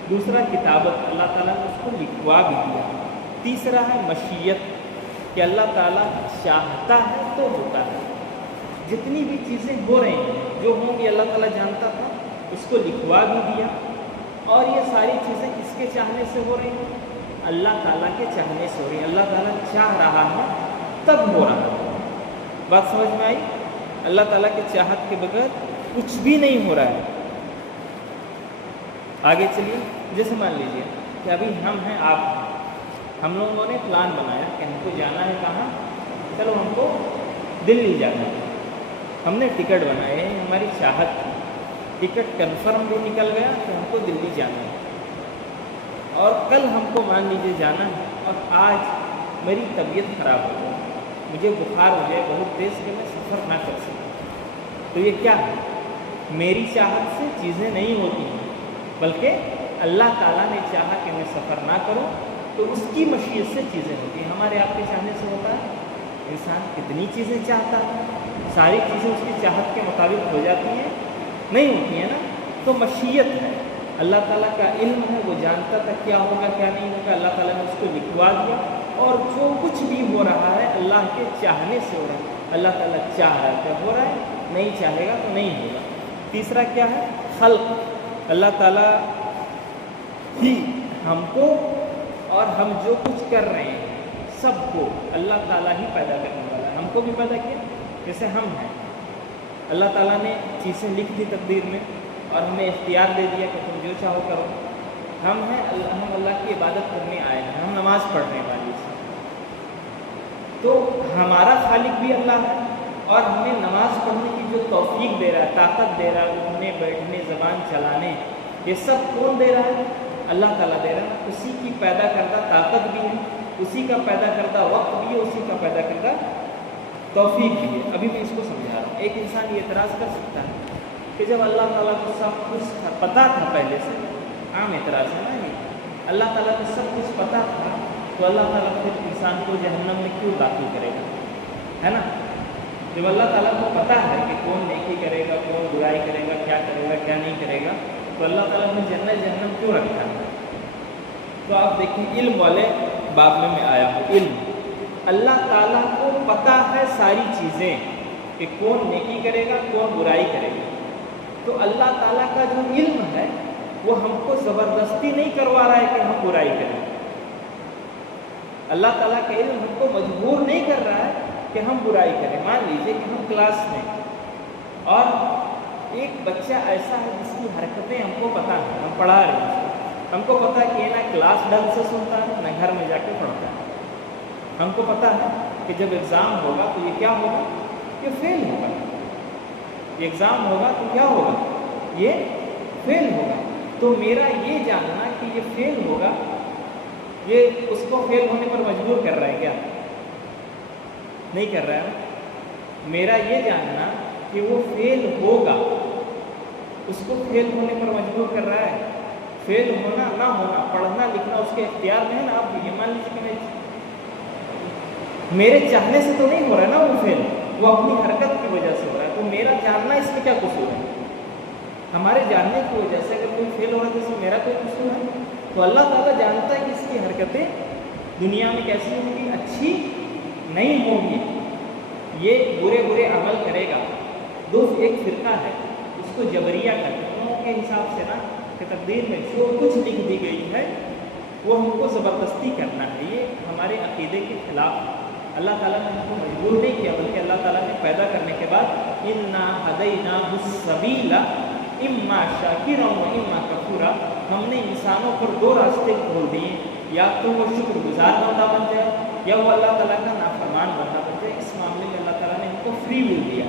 دوسرا کتابت، اللہ تعالیٰ نے اس کو لکھوا بھی دیا. تیسرا ہے مشیت، کہ اللہ تعالیٰ چاہتا ہے تو ہوتا ہے. جتنی بھی چیزیں ہو رہی ہیں، جو ہوں گی، اللہ تعالیٰ جانتا تھا، اس کو لکھوا بھی دیا. اور یہ ساری چیزیں کس کے چاہنے سے ہو رہی ہیں؟ اللہ تعالیٰ کے چاہنے سے ہو رہی ہیں. اللہ تعالیٰ چاہ رہا ہے تب ہو رہا ہے. بات سمجھ میں آئی؟ اللہ تعالیٰ کی چاہت کے بغیر کچھ بھی نہیں ہو رہا ہے. آگے چلیے. جیسے مان لیجیے کہ ابھی ہم ہیں، آپ ہیں، ہم لوگوں نے پلان بنایا کہ ہم کو جانا ہے کہاں؟ چلو ہم کو دلی جانا ہے. ہم نے ٹکٹ بنائے، ہماری چاہت تھی، ٹکٹ کنفرم بھی نکل گیا کہ ہم کو دلی جانا ہے. اور کل ہم کو مان لیجیے جانا ہے، اور آج میری طبیعت خراب ہو گئی، مجھے بخار ہو جائے بہت تیز کہ میں سفر نہ کر سکوں. تو یہ کیا ہے؟ میری چاہت سے چیزیں نہیں ہوتی ہیں، بلکہ اللہ تعالیٰ نے چاہا کہ میں سفر نہ کروں، تو اس کی مشیت سے چیزیں ہوتی ہیں. ہمارے آپ کے چاہنے سے ہوتا ہے؟ انسان کتنی چیزیں چاہتا ہے، ساری چیزیں اس کی چاہت کے مطابق ہو جاتی ہیں؟ نہیں ہوتی ہیں نا. تو مشیت ہے، اللہ تعالیٰ کا علم ہے، وہ جانتا تھا کیا ہوگا کیا نہیں ہوگا. اللہ تعالیٰ نے اس کو لکھوا دیا، اور جو کچھ بھی ہو رہا ہے اللہ کے چاہنے سے ہو رہا ہے. اللہ تعالیٰ چاہ رہا ہے تو ہو رہا ہے، نہیں چاہے گا تو نہیں ہوگا. تیسرا کیا ہے؟ خلق. اللہ تعالیٰ ہی ہم کو، اور ہم جو کچھ کر رہے ہیں سب کو اللہ تعالیٰ ہی پیدا کرنے والا ہے. ہم کو بھی پیدا کیا، جیسے ہم ہیں، اللہ تعالیٰ نے چیزیں لکھ دی تقدیر میں، اور ہمیں اختیار دے دیا کہ تم جو چاہو کرو. ہم ہیں، ہم اللہ کی عبادت کرنے آئے ہیں، ہم نماز پڑھنے والے ہیں. تو ہمارا خالق بھی اللہ ہے، اور ہمیں نماز پڑھنے کی جو توفیق دے رہا ہے، طاقت دے رہا ہے، اٹھنے بیٹھنے، زبان چلانے، یہ سب کون دے رہا ہے؟ اللہ تعالیٰ دے رہا ہے. اسی کی پیدا کردہ طاقت بھی ہے، اسی کا پیدا کردہ وقت بھی ہے، اسی کا پیدا کردہ توفیق بھی ہے. ابھی میں اس کو سمجھا رہا ہوں. ایک انسان یہ اعتراض کر سکتا ہے کہ جب اللہ تعالیٰ کو سب کچھ پتہ تھا پہلے سے، عام اعتراض ہے نا یہ، اللہ تعالیٰ کو سب کچھ پتہ تھا، تو اللہ تعالیٰ پھر انسان کو جہنم میں کیوں داخل کرے گا؟ ہے نا. جب اللہ تعالیٰ کو پتہ ہے کہ کون نیکی کرے گا، کون برائی کرے گا، کیا کرے گا کیا نہیں کرے گا، تو اللہ تعالیٰ نے جنت جہنم کیوں رکھا ہے؟ تو آپ دیکھیں، علم والے باب میں آیا ہوں. علم، اللہ تعالیٰ کو پتہ ہے ساری چیزیں کہ کون نیکی کرے گا، کون برائی کرے گا. تو اللہ تعالیٰ کا جو علم ہے وہ ہم کو زبردستی نہیں کروا رہا ہے کہ ہم برائی کریں. اللہ تعالیٰ کا علم ہم کو مجبور نہیں کر رہا ہے کہ ہم برائی کریں. مان لیجئے کہ ہم کلاس میں، اور ایک بچہ ایسا ہے جس کی حرکتیں ہم کو پتہ ہیں، ہم پڑھا رہے ہیں، ہم کو پتہ ہے کہ نہ کلاس ڈھنگ سے سنتا ہے، نہ گھر میں جا کے پڑھتا ہے. ہم کو پتہ ہے کہ جب ایگزام ہوگا تو یہ کیا ہوگا؟ یہ فیل ہوگا. یہ ایگزام ہوگا تو کیا ہوگا؟ یہ فیل ہوگا. تو میرا یہ جاننا کہ یہ فیل ہوگا، یہ اس کو فیل ہونے پر مجبور کر رہا ہے کیا؟ نہیں کر رہا ہے. میرا یہ جاننا کہ وہ فیل ہوگا اس کو فیل ہونے پر مجبور کر رہا ہے. فیل ہونا نہ ہونا، پڑھنا لکھنا اس کے اختیار میں ہے نا. آپ یہ مان لیجیے کہ میرے چاہنے سے تو نہیں ہو رہا ہے نا وہ فیل، وہ اپنی حرکت کی وجہ سے ہو رہا ہے. تو میرا جاننا اس میں کیا قصور ہے؟ ہمارے جاننے کی وجہ سے اگر کوئی فیل ہو رہا ہے تو اس میں میرا کوئی قصور ہے؟ تو اللہ تعالیٰ جانتا ہے کہ اس کی حرکتیں دنیا میں کیسی ہوں گی، اچھی نہیں ہوں گی، یہ برے برے عمل کرے گا. دوست ایک فرقہ ہے اس کو جبریہ کہتے ہیں. ان کے حساب سے نا کہ تقدیر میں جو کچھ لکھ دی گئی ہے وہ ہم کو زبردستی کرنا ہے. یہ ہمارے عقیدے کے خلاف ہے. اللہ تعالیٰ نے ہم کو مجبور نہیں کیا، بلکہ اللہ تعالیٰ نے پیدا کرنے کے بعد اِنَّا هَدَيْنَاهُ السَّبِيلَ اِمَّا شَاكِرًا وَإِمَّا كَفُورًا. ہم نے انسانوں پر دو راستے کھول دیے، یا تو وہ شکر گزار بندہ بن جائے یا وہ اللہ تعالیٰ کا نافرمان بندہ بن جائے. اس معاملے میں اللہ تعالیٰ نے ہم کو فری ول دیا.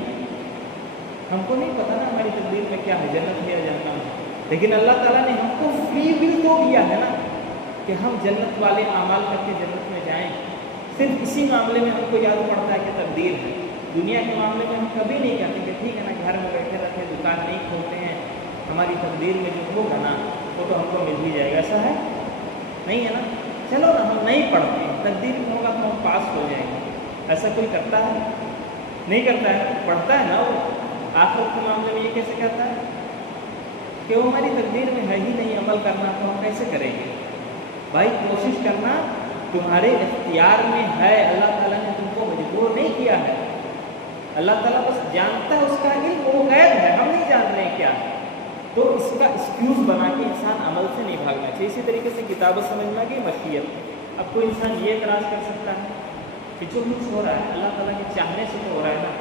ہم کو نہیں پتا نا ہماری تقدیر میں کیا ہے، جنت ہے یا جہنم ہے، لیکن اللہ تعالیٰ نے ہم کو فری ول تو دیا ہے نا کہ ہم جنت والے اعمال کر کے جنت میں جائیں. صرف اسی معاملے میں ہم کو یاد پڑتا ہے کہ تقدیر ہے. دنیا کے معاملے میں ہم کبھی نہیں کہتے کہ ٹھیک ہے نا گھر میں بیٹھے رہتے ہیں، دکان نہیں کھولتے ہیں، ہماری تقدیر میں جو ہوگا نا وہ تو ہم کو مل ہی جائے گا. ایسا ہے نہیں ہے نا. چلو نا ہم نہیں پڑھتے ہیں، تقدیر میں ہوگا تو ہم پاس ہو جائیں گے. ایسا کوئی کرتا ہے؟ نہیں کرتا ہے. پڑھتا ہے نا وہ. آخرت کے معاملے میں یہ کیسے کہتا ہے کہ وہ ہماری تقدیر میں ہے ہی نہیں عمل کرنا، تو ہم کیسے کریں گے؟ بھائی کوشش کرنا تمہارے اختیار میں ہے. اللہ تعالیٰ نے تم کو مجبور نہیں کیا ہے. اللہ تعالیٰ بس جانتا ہے، اس کا علم وہ غیب ہے، ہم نہیں جان رہے کیا ہے. تو اس کا ایکسکیوز بنا کے انسان عمل سے نہیں بھاگنا چاہیے. اسی طریقے سے کتابت سمجھنا کہ مشیت. اب کوئی انسان یہ اعتراض کر سکتا ہے کہ جو کچھ ہو رہا ہے اللہ تعالیٰ کے چاہنے سے تو ہو رہا ہے نا.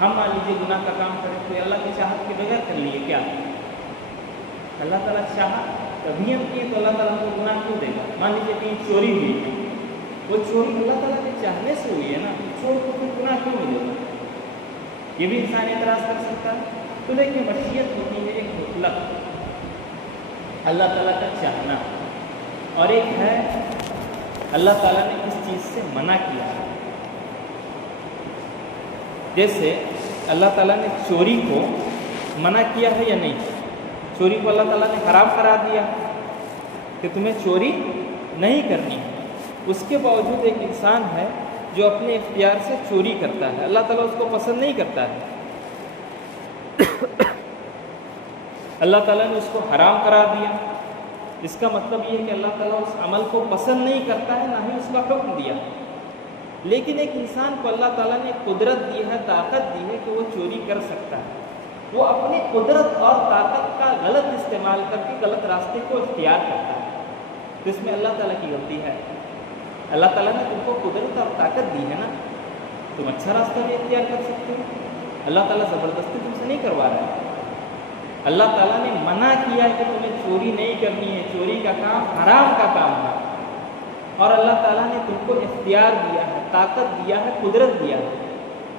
ہم مان لیجیے گناہ کا کام کریں تو اللہ کی چاہت کے بغیر کر لیے کیا؟ اللہ تعالیٰ چاہا تبھی ہم کیے تو اللہ تعالیٰ کو گناہ کیوں دے گا؟ مان لیجیے کہیں چوری ہوئی ہے، وہ چوری اللہ تعالیٰ کے چاہنے سے ہوئی ہے نا، چور کو پھر گناہ کیوں ملے گا؟ یہ بھی انسان اعتراض کر سکتا ہے. تو لیکن مشیت ہوتی ہے ایک مطلق اللہ تعالیٰ کا چاہنا، اور ایک ہے اللہ تعالیٰ نے کس چیز سے منع کیا ہے. جیسے اللہ تعالیٰ نے چوری کو منع کیا ہے یا نہیں؟ چوری کو اللہ تعالیٰ نے حرام قرار دیا کہ تمہیں چوری نہیں کرنی ہے. اس کے باوجود ایک انسان ہے جو اپنے اختیار سے چوری کرتا ہے، اللہ تعالیٰ اس کو پسند نہیں کرتا ہے. اللہ تعالیٰ نے اس کو حرام قرار دیا. اس کا مطلب یہ ہے کہ اللہ تعالیٰ اس عمل کو پسند نہیں کرتا ہے، نہ ہی اس کا حکم دیا. لیکن ایک انسان کو اللہ تعالیٰ نے قدرت دی ہے، طاقت دی ہے کہ وہ چوری کر سکتا ہے. وہ اپنی قدرت اور طاقت کا غلط استعمال کر کے غلط راستے کو اختیار کرتا ہے. تو اس میں اللہ تعالیٰ کی غلطی ہے. اللہ تعالیٰ نے تم کو قدرت اور طاقت دی ہے نا، تم اچھا راستہ بھی اختیار کر سکتے ہو. اللہ تعالیٰ زبردستی تم سے نہیں کروا رہا ہے. اللہ تعالیٰ نے منع کیا ہے کہ تمہیں چوری نہیں کرنی ہے، چوری کا کام حرام کا کام ہے. اور اللہ تعالیٰ نے تم کو اختیار دیا ہے، طاقت دیا ہے، قدرت دیا ہے،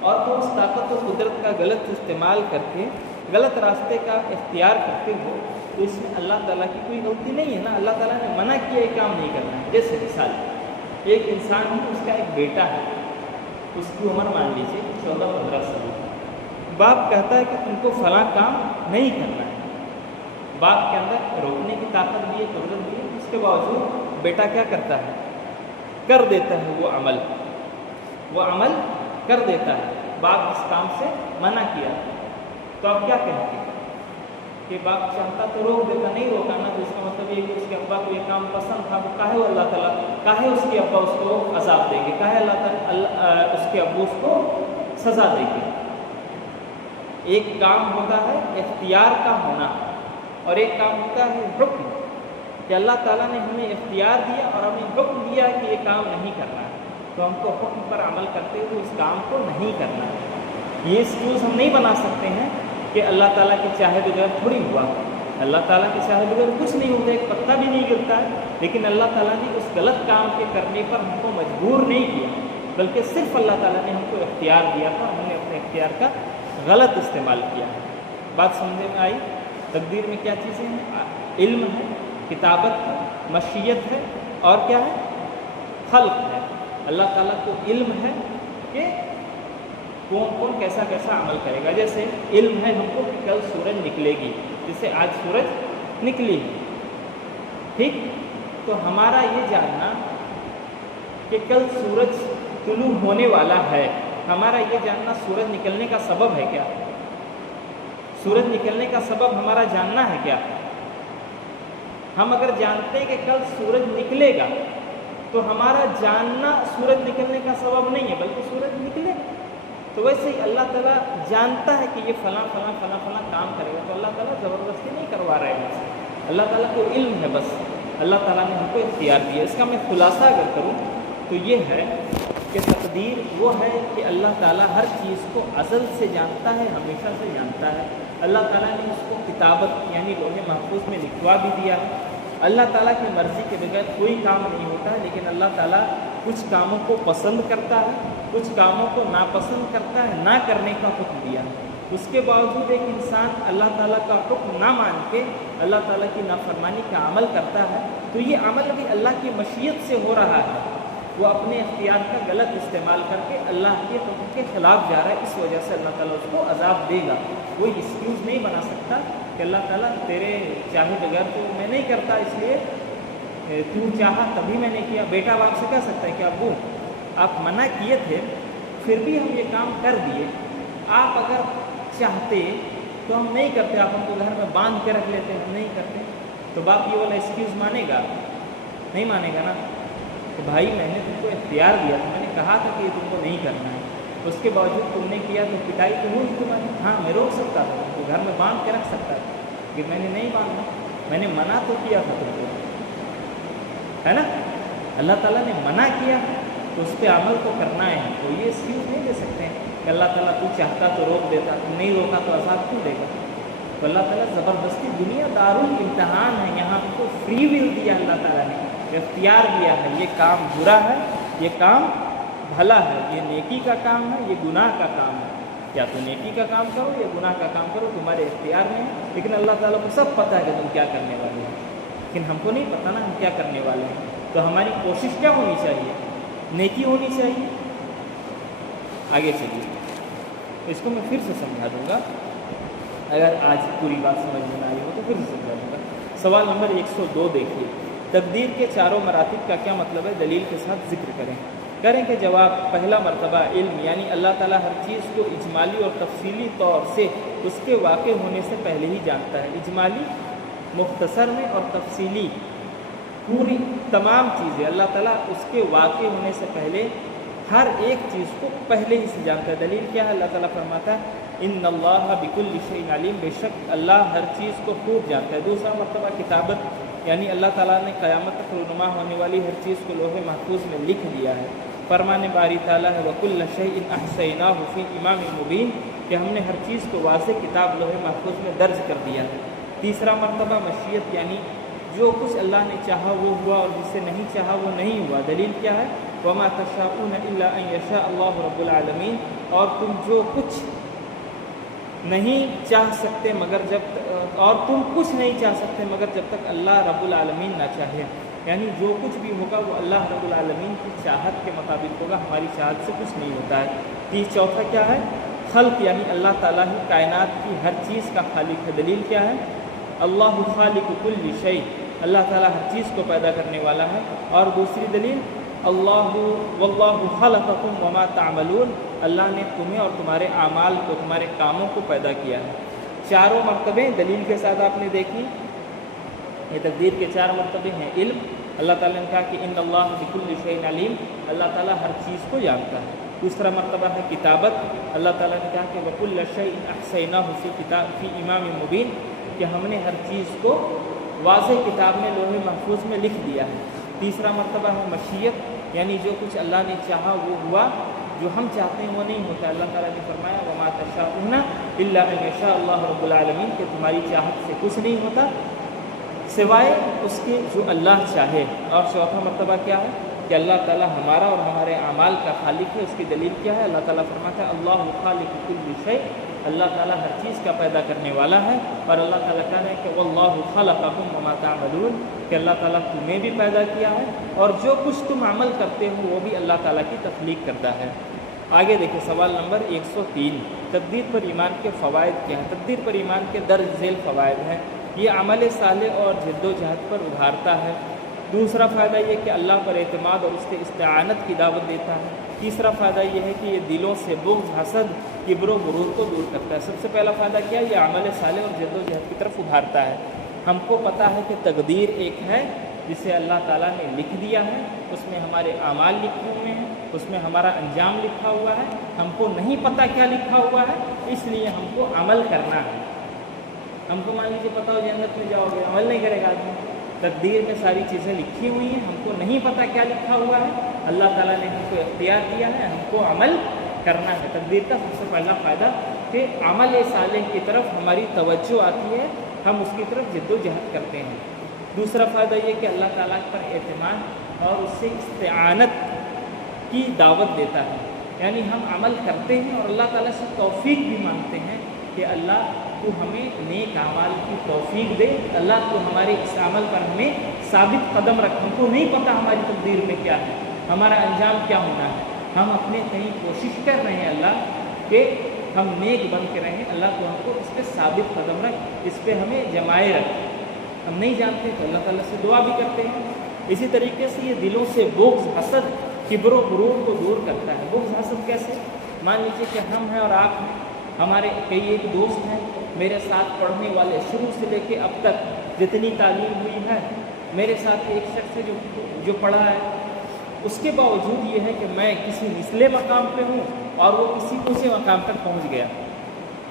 اور تم اس طاقت و قدرت کا غلط استعمال کر کے غلط راستے کا اختیار کرتے ہو. تو اس میں اللہ تعالیٰ کی کوئی غلطی نہیں ہے نا. اللہ تعالیٰ نے منع کیا یہ کام نہیں کرنا ہے. جیسے مثال ایک انسان ہے، اس کا ایک بیٹا ہے، اس کی عمر مان لیجیے 14-15 سال. باپ کہتا ہے کہ تم کو فلاں کام نہیں کرنا ہے. باپ کے اندر روکنے کی طاقت بھی ہے، قدرت بھی ہے. اس کے باوجود بیٹا کیا کرتا ہے؟ کر دیتا ہے وہ عمل کر دیتا ہے. باپ اس کام سے منع کیا تو آپ کیا کہیں گے کہ باپ چاہتا تو روک دیتا، نہیں روکا نا، تو اس کا مطلب یہ کہ اس کے ابا کو یہ کام پسند تھا. تو کاہے اللہ تعالیٰ کاہے اس کے ابا اس کو عذاب دیں گے، کاہے اللہ تعالیٰ اس کے ابو اس کو سزا دیں گے. ایک کام ہوتا ہے اختیار کا ہونا، اور ایک کام ہوتا ہے حکم، کہ اللہ تعالیٰ نے ہمیں اختیار دیا اور ہمیں حکم دیا کہ یہ کام نہیں کرنا ہے، تو ہم کو حکم پر عمل کرتے ہوئے اس کام کو نہیں کرنا ہے. یہ ایکسکیوز ہم نہیں بنا سکتے ہیں کہ اللہ تعالیٰ کے چاہے بغیر تھوڑی ہوا. اللہ تعالیٰ کے چاہے بغیر کچھ نہیں ہوتا، ایک پتا بھی نہیں گرتا ہے. لیکن اللہ تعالیٰ نے اس غلط کام کے کرنے پر ہم کو مجبور نہیں کیا، بلکہ صرف اللہ تعالیٰ نے ہم کو اختیار دیا تھا، ہم نے اپنے اختیار کا غلط استعمال کیا. بات سمجھنے میں آئی؟ تقدیر میں کیا چیزیں ہیں؟ علم ہے، کتابت ہے، مشیت ہے، اور کیا ہے؟ خلق ہے، اللہ تعالیٰ کو علم ہے کہ کون کون کیسا کیسا عمل کرے گا. جیسے علم ہے ہم کو کہ کل سورج نکلے گی، جیسے آج سورج نکلی، ٹھیک. تو ہمارا یہ جاننا کہ کل سورج طلوع ہونے والا ہے، ہمارا یہ جاننا سورج نکلنے کا سبب ہے کیا؟ سورج نکلنے کا سبب ہمارا جاننا ہے کیا؟ ہم اگر جانتے ہیں کہ کل سورج نکلے گا تو ہمارا جاننا سورج نکلنے کا سبب نہیں ہے بلکہ سورج نکلے. تو ویسے ہی اللہ تعالیٰ جانتا ہے کہ یہ فلاں فلاں فلاں فلاں کام کرے گا، تو اللہ تعالیٰ زبردستی نہیں کروا رہے ہیں. اللہ تعالیٰ کو علم ہے، بس اللہ تعالیٰ نے ہم کو اختیار دیا. اس کا میں خلاصہ اگر کروں تو یہ ہے کہ تقدیر وہ ہے کہ اللہ تعالیٰ ہر چیز کو ازل سے جانتا ہے، ہمیشہ سے جانتا ہے. اللہ تعالیٰ نے اس کو کتابت یعنی لوح محفوظ میں لکھوا بھی دیا ہے. اللہ تعالیٰ کی مرضی کے بغیر کوئی کام نہیں ہوتا ہے، لیکن اللہ تعالیٰ کچھ کاموں کو پسند کرتا ہے، کچھ کاموں کو ناپسند کرتا ہے، نہ کرنے کا حکم دیا. اس کے باوجود ایک انسان اللہ تعالیٰ کا حکم نہ مان کے اللہ تعالیٰ کی نافرمانی کا عمل کرتا ہے تو یہ عمل بھی اللہ کی مشیت سے ہو رہا ہے. وہ اپنے اختیار کا غلط استعمال کر کے اللہ کے حکم کے خلاف جا رہا ہے، اس وجہ سے اللہ تعالیٰ اس کو عذاب دے گا. کوئی ایکسکیوز نہیں بنا سکتا کہ اللہ تعالیٰ تیرے چاہے بغیر تو میں نہیں کرتا، اس لیے تو چاہا تبھی میں نے کیا. بیٹا باپ سے کہہ سکتا ہے کہ ابو آپ منع کیے تھے پھر بھی ہم یہ کام کر دیے، آپ اگر چاہتے تو ہم نہیں کرتے، آپ ہم کو گھر میں باندھ کے رکھ لیتے، ہم نہیں کرتے. تو باپ یہ والا ایکسکیوز مانے گا؟ نہیں مانے گا نا. تو بھائی میں نے تم کو اختیار دیا تھا، میں نے کہا تھا کہ یہ تم کو نہیں کرنا ہے، اس کے باوجود تم نے کیا تو پٹائی تو ہوئی تمہاری. ہاں میں روک سکتا تھا، تو گھر میں باندھ کے رکھ سکتا تھا، کہ میں نے نہیں باندھا، میں نے منع تو کیا تھا تم کو، ہے نا. اللہ تعالیٰ نے منع کیا تو اس پہ عمل تو کرنا ہے. تو یہ ایکسکیوز نہیں دے سکتے ہیں کہ اللہ تعالیٰ تو چاہتا تو روک دیتا، تو نہیں روکا تو عذاب کیوں دے گا. تو اللہ تعالیٰ زبردستی، دنیا دارالامتحان ہے، یہاں کو فری ول دیا اللہ تعالیٰ نے، اختیار دیا ہے. یہ کام برا ہے، یہ کام بھلا ہے، یہ نیکی کا کام ہے، یہ گناہ کا کام ہے. یا تو نیکی کا کام کرو یا گناہ کا کام کرو، تمہارے اختیار میں ہے. لیکن اللہ تعالیٰ کو سب پتہ ہے کہ تم کیا کرنے والے ہو، لیکن ہم کو نہیں پتہ نا ہم کیا کرنے والے ہیں. تو ہماری کوشش کیا ہونی چاہیے؟ نیکی ہونی چاہیے. آگے چلیے، اس کو میں پھر سے سمجھا دوں گا، اگر آج پوری بات سمجھ میں آئی ہو تو پھر سے سمجھا دوں گا. سوال نمبر 102 دیکھیے، تقدیر کے چاروں مراتب کا کیا مطلب ہے؟ دلیل کے ساتھ ذکر کریں کہ جواب پہلا مرتبہ علم، یعنی اللہ تعالیٰ ہر چیز کو اجمالی اور تفصیلی طور سے اس کے واقع ہونے سے پہلے ہی جانتا ہے. اجمالی مختصر میں اور تفصیلی پوری تمام چیزیں اللہ تعالیٰ اس کے واقع ہونے سے پہلے ہر ایک چیز کو پہلے ہی سے جانتا ہے. دلیل کیا ہے؟ اللہ تعالیٰ فرماتا ہے ان اللہ بکل شیء علیم، بے شک اللہ ہر چیز کو خوب جانتا ہے. دوسرا مرتبہ کتابت، یعنی اللہ تعالیٰ نے قیامت تک رونما ہونے والی ہر چیز کو لوح محفوظ میں لکھ دیا ہے. فرمان باری تعالیٰ ہے وَكُلَّ شَيْءٍ أَحْصَيْنَاهُ فِي إِمَامٍ مُبِينٍ، کہ ہم نے ہر چیز کو واضح کتاب لوح محفوظ میں درج کر دیا ہے. تیسرا مرتبہ مشیت، یعنی جو کچھ اللہ نے چاہا وہ ہوا اور جسے نہیں چاہا وہ نہیں ہوا. دلیل کیا ہے؟ وَمَا تَشَاءُونَ إِلَّا أَن يَشَاءَ اللَّهُ رَبُّ الْعَالَمِينَ، اور تم جو کچھ نہیں چاہ سکتے مگر تم کچھ نہیں چاہ سکتے مگر جب تک اللہ رب العالمین نہ چاہے. یعنی جو کچھ بھی ہوگا وہ اللہ رب العالمین کی چاہت کے مطابق ہوگا، ہماری چاہت سے کچھ نہیں ہوتا ہے. چوتھا کیا ہے؟ خلق، یعنی اللہ تعالیٰ ہی کائنات کی ہر چیز کا خالق ہے. دلیل کیا ہے؟ اللہ خالق کل شیء، اللہ تعالیٰ ہر چیز کو پیدا کرنے والا ہے. اور دوسری دلیل اللہ واللہ خلقکم وما تعملون، اللہ نے تمہیں اور تمہارے اعمال کو، تمہارے کاموں کو پیدا کیا ہے. چاروں مرتبے دلیل کے ساتھ آپ نے دیکھی، یہ تقدیر کے 4 مرتبے ہیں. علم، اللہ تعالیٰ نے کہا کہ ان اللہ بکل شیء علیم، اللہ تعالیٰ ہر چیز کو جانتا ہے. دوسرا مرتبہ ہے کتابت، اللہ تعالیٰ نے کہا کہ وَكُلَّ شَيْءٍ أَحْصَيْنَاهُ فِي إِمَامٍ مُبِينٍ، کہ ہم نے ہر چیز کو واضح کتاب میں لوح محفوظ میں لکھ دیا ہے. تیسرا مرتبہ ہے مشیت، یعنی جو کچھ اللہ نے چاہا وہ ہوا، جو ہم چاہتے ہیں وہ نہیں ہوتا. اللہ تعالیٰ نے فرمایا وَمَا تَشَاءُونَ إِلَّا أَن يَشَاءَ اللَّهُ رَبُّ الْعَالَمِينَ، کہ تمہاری چاہت سے کچھ نہیں ہوتا سوائے اس کے جو اللہ چاہے. اور چوتھا مرتبہ کیا ہے؟ کہ اللہ تعالیٰ ہمارا اور ہمارے اعمال کا خالق ہے. اس کی دلیل کیا ہے؟ اللہ تعالیٰ فرماتا ہے اللہ خالق کل شیء اللہ تعالیٰ ہر چیز کا پیدا کرنے والا ہے، اور اللہ تعالیٰ کہہ رہے ہیں کہ واللہ خلقکم وما تعملون، کہ اللہ تعالیٰ تمہیں بھی پیدا کیا ہے اور جو کچھ تم عمل کرتے ہو وہ بھی اللہ تعالیٰ کی تخلیق کرتا ہے۔ آگے دیکھیں سوال نمبر 103، تقدیر پر ایمان کے فوائد کیا ہیں؟ تقدیر پر ایمان کے درج ذیل فوائد ہیں۔ یہ عمل صالح اور جد و جہد پر ابھارتا ہے۔ دوسرا فائدہ یہ کہ اللہ پر اعتماد اور اس کے استعانت کی دعوت دیتا ہے۔ تیسرا فائدہ یہ ہے کہ یہ دلوں سے بغض، حسد، کبر و غرور کو دور کرتا ہے۔ سب سے پہلا فائدہ کیا ہے؟ یہ عمل صالح اور جد و جہد کی طرف ابھارتا ہے۔ ہم کو پتہ ہے کہ تقدیر ایک ہے جسے اللہ تعالیٰ نے لکھ دیا ہے، اس میں ہمارے اعمال لکھے ہوئے ہیں، اس میں ہمارا انجام لکھا ہوا ہے۔ ہم کو نہیں پتہ کیا لکھا ہوا ہے، اس لیے ہم کو عمل کرنا ہے۔ ہم کو مان لیجیے پتہ ہو جنت میں جاؤ گے، عمل نہیں کرے گا آدمی۔ تقدیر میں ساری چیزیں لکھی ہوئی ہیں، ہم کو نہیں پتہ کیا لکھا ہوا ہے، اللہ تعالیٰ نے ہم کو اختیار دیا ہے، ہم کو عمل کرنا ہے۔ تقدیر کا سب سے پہلا فائدہ کہ عمل صالح کی طرف ہماری توجہ آتی ہے، ہم اس کی طرف جد و جہد کرتے ہیں۔ دوسرا فائدہ یہ کہ اللہ تعالیٰ پر اعتماد اور اس سے استعانت کی دعوت دیتا ہے، یعنی ہم عمل کرتے ہیں اور اللہ تعالیٰ سے توفیق بھی مانگتے ہیں کہ اللہ تو ہمیں نیک اعمال کی توفیق دے، اللہ تو ہمارے اس عمل پر ہمیں ثابت قدم رکھ۔ ہم کو نہیں پتہ ہماری تقدیر میں کیا ہے، ہمارا انجام کیا ہونا ہے، ہم اپنے کہیں کوشش کر رہے ہیں اللہ کہ ہم نیک بن کے رہیں، اللہ تو ہم کو اس پہ ثابت قدم رکھ، اس پہ ہمیں جمائے رکھ۔ ہم نہیں جانتے تو اللہ تعالیٰ سے دعا بھی کرتے ہیں۔ اسی طریقے سے یہ دلوں سے بغض، حسد، کبر و غرور کو دور کرتا ہے۔ بغض، حسد کیسے؟ مان لیجیے کہ ہم ہیں اور آپ ہیں، ہمارے کئی ایک دوست ہیں میرے ساتھ پڑھنے والے، شروع سے لے کے اب تک جتنی تعلیم ہوئی ہے، میرے ساتھ ایک شخص ہے جو پڑھا ہے، اس کے باوجود یہ ہے کہ میں کسی نچلے مقام پہ ہوں اور وہ کسی اونچے مقام تک پہنچ گیا،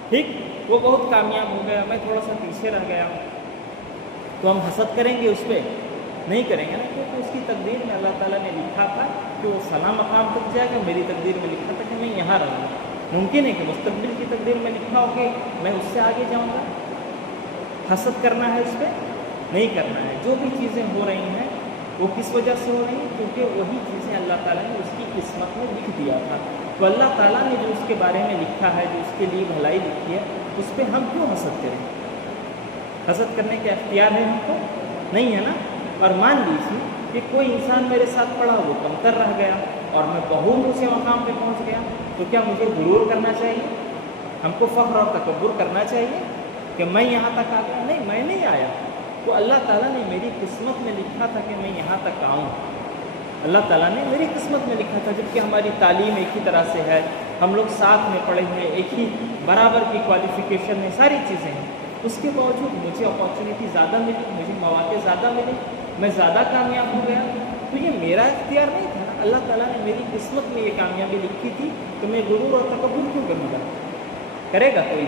ٹھیک، وہ بہت کامیاب ہو گیا، میں تھوڑا سا پیچھے رہ گیا، تو ہم حسد کریں گے اس پہ؟ نہیں کریں گے نا، کیونکہ اس کی تقدیر میں اللہ تعالیٰ نے لکھا تھا کہ وہ فلاں مقام تک جائے گا، میری تقدیر میں لکھا تھا کہ میں یہاں رہوں گا۔ ممکن ہے کہ مستقبل کی تقدیر میں لکھا ہو کہ میں اس سے آگے جاؤں گا۔ حسد کرنا ہے اس پہ؟ نہیں کرنا ہے۔ جو بھی چیزیں ہو رہی ہیں وہ کس وجہ سے ہو رہی ہیں؟ کیونکہ وہی چیزیں اللہ تعالیٰ نے اس کی قسمت میں لکھ دیا تھا۔ تو اللہ تعالیٰ نے جو اس کے بارے میں لکھا ہے، جو اس کے لیے بھلائی لکھی ہے، اس پہ ہم کیوں حسد کریں؟ حسد کرنے کا اختیار ہے ہم کو؟ نہیں ہے نا۔ اور مان لیجیے کہ کوئی انسان میرے ساتھ پڑھا، وہ کمتر رہ گیا اور میں بہت اونچے مقام پہ پہنچ گیا، تو کیا مجھے غرور کرنا چاہیے؟ ہم کو فخر اور تکبر کرنا چاہیے کہ میں یہاں تک آ گیا؟ نہیں، میں نہیں آیا، تو اللہ تعالیٰ نے میری قسمت میں لکھا تھا کہ میں یہاں تک آؤں۔ اللہ تعالیٰ نے میری قسمت میں لکھا تھا، جبکہ ہماری تعلیم ایک ہی طرح سے ہے، ہم لوگ ساتھ میں پڑھے ہیں، ایک ہی برابر کی کوالیفیکیشن میں ساری چیزیں ہیں، اس کے باوجود مجھے اپارچونیٹی زیادہ ملی، مجھے مواقع زیادہ ملے، میں زیادہ کامیاب ہو گیا، تو یہ میرا اختیار نہیں تھا نا، اللہ تعالیٰ نے میری قسمت میں یہ کامیابی لکھی تھی، تو میں غرور اور تکبر کیوں کروں گا؟ کرے گا کوئی؟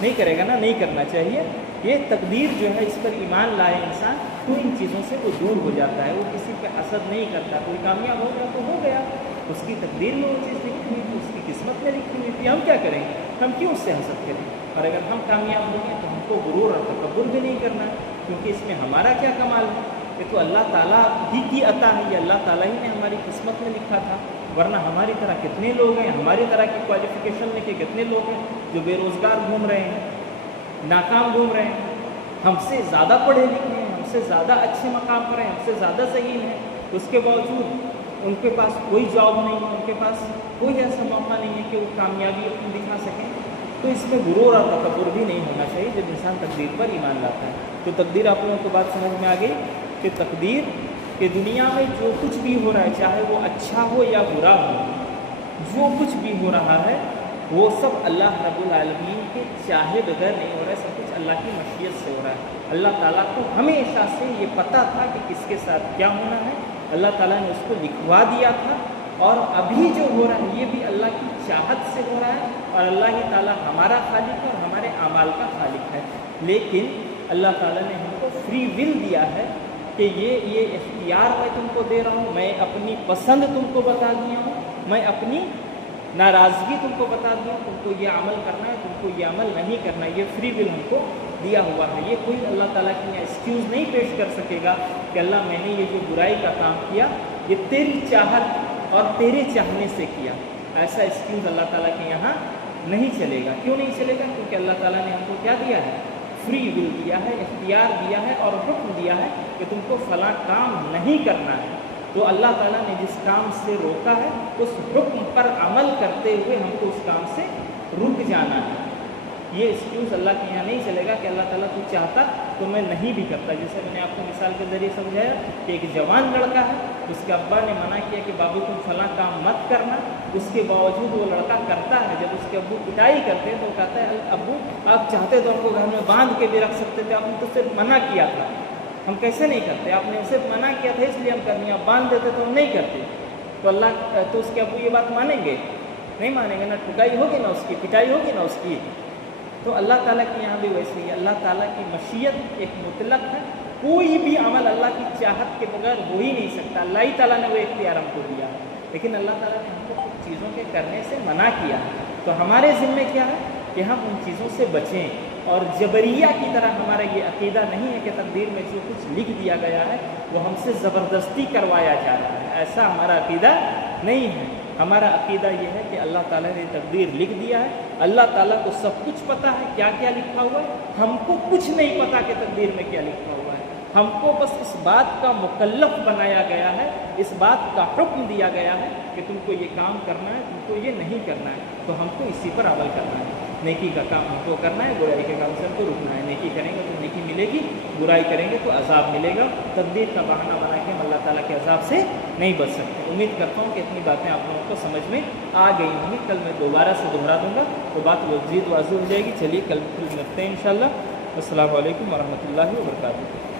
نہیں کرے گا نا، نہیں کرنا چاہیے۔ یہ تقدیر جو ہے، اس پر ایمان لائے انسان تو ان چیزوں سے وہ دور ہو جاتا ہے، وہ کسی پہ حسد نہیں کرتا۔ کوئی کامیاب ہو گیا تو ہو گیا، اس کی تقدیر میں وہ چیز لکھی ہوئی تھی، اس کی قسمت میں لکھی ہوئی تھی، ہم کیا کریں گے؟ ہم کیوں اس سے حسد کریں؟ اور اگر ہم کامیاب ہو گئے تو ہم کو غرور اور تکبر بھی نہیں کرنا، کیونکہ اس میں ہمارا کیا کمال ہے؟ یہ تو اللہ تعالیٰ ہی کی عطا ہے، یہ اللہ تعالیٰ ہی نے ہماری قسمت میں لکھا تھا، ورنہ ہماری طرح کتنے لوگ ہیں، ہماری طرح کی کوالیفیکیشن لے کے کتنے لوگ ہیں جو بے روزگار گھوم رہے ہیں، ناکام گھوم رہے ہیں، ہم سے زیادہ پڑھے لکھے ہیں، ہم سے زیادہ اچھے مقام پر ہیں، ہم سے زیادہ ذہین ہیں، اس کے باوجود ان کے پاس کوئی جاب نہیں ہے، ان کے پاس کوئی ایسا موقع نہیں ہے کہ وہ کامیابی اپنی دکھا سکیں۔ تو اس میں غرور اور تکبر بھی نہیں ہونا چاہیے جب انسان تقدیر پر ایمان لاتا ہے۔ تو تقدیر آپ لوگوں کو بات سمجھ میں آ گئی کہ تقدیر کہ دنیا میں جو کچھ بھی ہو رہا ہے، چاہے وہ اچھا ہو یا برا ہو، جو کچھ بھی ہو رہا ہے وہ سب اللہ رب العالمین کے چاہے بغیر نہیں ہو رہا ہے، سب کچھ اللہ کی مشیت سے ہو رہا ہے۔ اللہ تعالیٰ کو ہمیشہ سے یہ پتہ تھا کہ کس کے ساتھ کیا ہونا ہے، اللہ تعالیٰ نے اس کو لکھوا دیا تھا، اور ابھی جو ہو رہا ہے یہ بھی اللہ کی چاہت سے ہو رہا ہے، اور اللہ ہی تعالیٰ ہمارا خالق ہے اور ہمارے اعمال کا خالق ہے۔ لیکن اللہ تعالیٰ نے ہم کو فری ول دیا ہے کہ یہ اختیار میں تم کو دے رہا ہوں، میں اپنی پسند تم کو بتا دیا ہوں، میں اپنی ناراضگی تم کو بتا دیا ہوں، تم کو یہ عمل کرنا ہے، تم کو یہ عمل نہیں کرنا ہے، یہ فری ول ہم کو دیا ہوا ہے۔ یہ کوئی اللہ تعالیٰ کی ایکسکیوز نہیں پیش کر سکے گا کہ اللہ میں نے یہ جو برائی کا کام کیا یہ تیری چاہت اور تیرے چاہنے سے کیا، ایسا ایکسکیوز اللہ تعالیٰ کے یہاں نہیں چلے گا. کیوں نہیں چلے گا؟ کیونکہ اللہ تعالیٰ نے ہم کو کیا دیا ہے؟ فری ول دیا ہے، اختیار دیا ہے اور حکم دیا ہے کہ تم کو فلاں کام نہیں کرنا ہے. تو اللہ تعالیٰ نے جس کام سے روکا ہے اس حکم پر عمل کرتے ہوئے ہم کو اس کام سے رک جانا ہے. یہ ایکسکیوز اللہ کے یہاں نہیں چلے گا کہ اللہ تعالیٰ تو چاہتا تو میں نہیں بھی کرتا. جیسے میں نے آپ کو مثال کے ذریعے سمجھایا کہ ایک جوان لڑکا ہے، اس کے ابا نے منع کیا کہ بابو تم فلاں کام مت کرنا، اس کے باوجود وہ لڑکا کرتا ہے. جب اس کے ابو پٹائی کرتے ہیں تو کہتا ہے ابو آپ چاہتے تو ہم کو گھر میں باندھ کے بھی رکھ سکتے تھے، آپ نے تو صرف منع کیا تھا، ہم کیسے نہیں کرتے؟ آپ نے صرف منع کیا تھا اس لیے ہم کرنی، آپ باندھ دیتے تو ہم نہیں کرتے. تو اس کے ابو یہ بات مانیں گے؟ نہیں مانیں گے. نہ ٹھکائی ہوگی نہ اس کی پٹائی ہوگی نہ اس کی. تو اللہ تعالیٰ کے یہاں بھی ویسے ہی اللہ تعالیٰ کی مشیت ایک مطلق ہے. کوئی بھی عمل اللہ کی چاہت کے بغیر ہو ہی نہیں سکتا. اللہ ہی تعالیٰ نے وہ اختیار ہم کو دیا ہے، لیکن اللہ تعالیٰ نے ہم کو کچھ چیزوں کے کرنے سے منع کیا ہے. تو ہمارے ذمے کیا ہے کہ ہم ان چیزوں سے بچیں. اور جبریہ کی طرح ہمارا یہ عقیدہ نہیں ہے کہ تقدیر میں جو کچھ لکھ دیا گیا ہے وہ ہم سے زبردستی کروایا جا رہا ہے. ایسا ہمارا عقیدہ نہیں ہے. ہمارا عقیدہ یہ ہے کہ اللہ تعالیٰ نے تقدیر لکھ دیا ہے. اللہ تعالیٰ کو سب کچھ پتہ ہے کیا کیا لکھا ہوا ہے. ہم کو کچھ نہیں پتہ کہ تقدیر میں کیا لکھا ہوا ہے. ہم کو بس اس بات کا مکلف بنایا گیا ہے، اس بات کا حکم دیا گیا ہے کہ تم کو یہ کام کرنا ہے، تم کو یہ نہیں کرنا ہے. تو ہم کو اسی پر عمل کرنا ہے. نیکی کا کام ہم کو کرنا ہے، برائی کے کام سے ہم کو رکنا ہے. نیکی کریں گے تو نیکی ملے گی، برائی کریں گے تو عذاب ملے گا. تقدیر کا بہانہ بنا کے ہم اللہ تعالیٰ کے عذاب سے نہیں بچ سکتے. امید کرتا ہوں کہ اتنی باتیں آپ لوگوں کو سمجھ میں آ گئی ہوں گی. کل میں دوبارہ سے دہرا دوں گا تو بات مزید واضح ہو جائے گی. چلیے کل پھر ملتے ہیں انشاءاللہ. السلام علیکم ورحمۃ اللہ وبرکاتہ.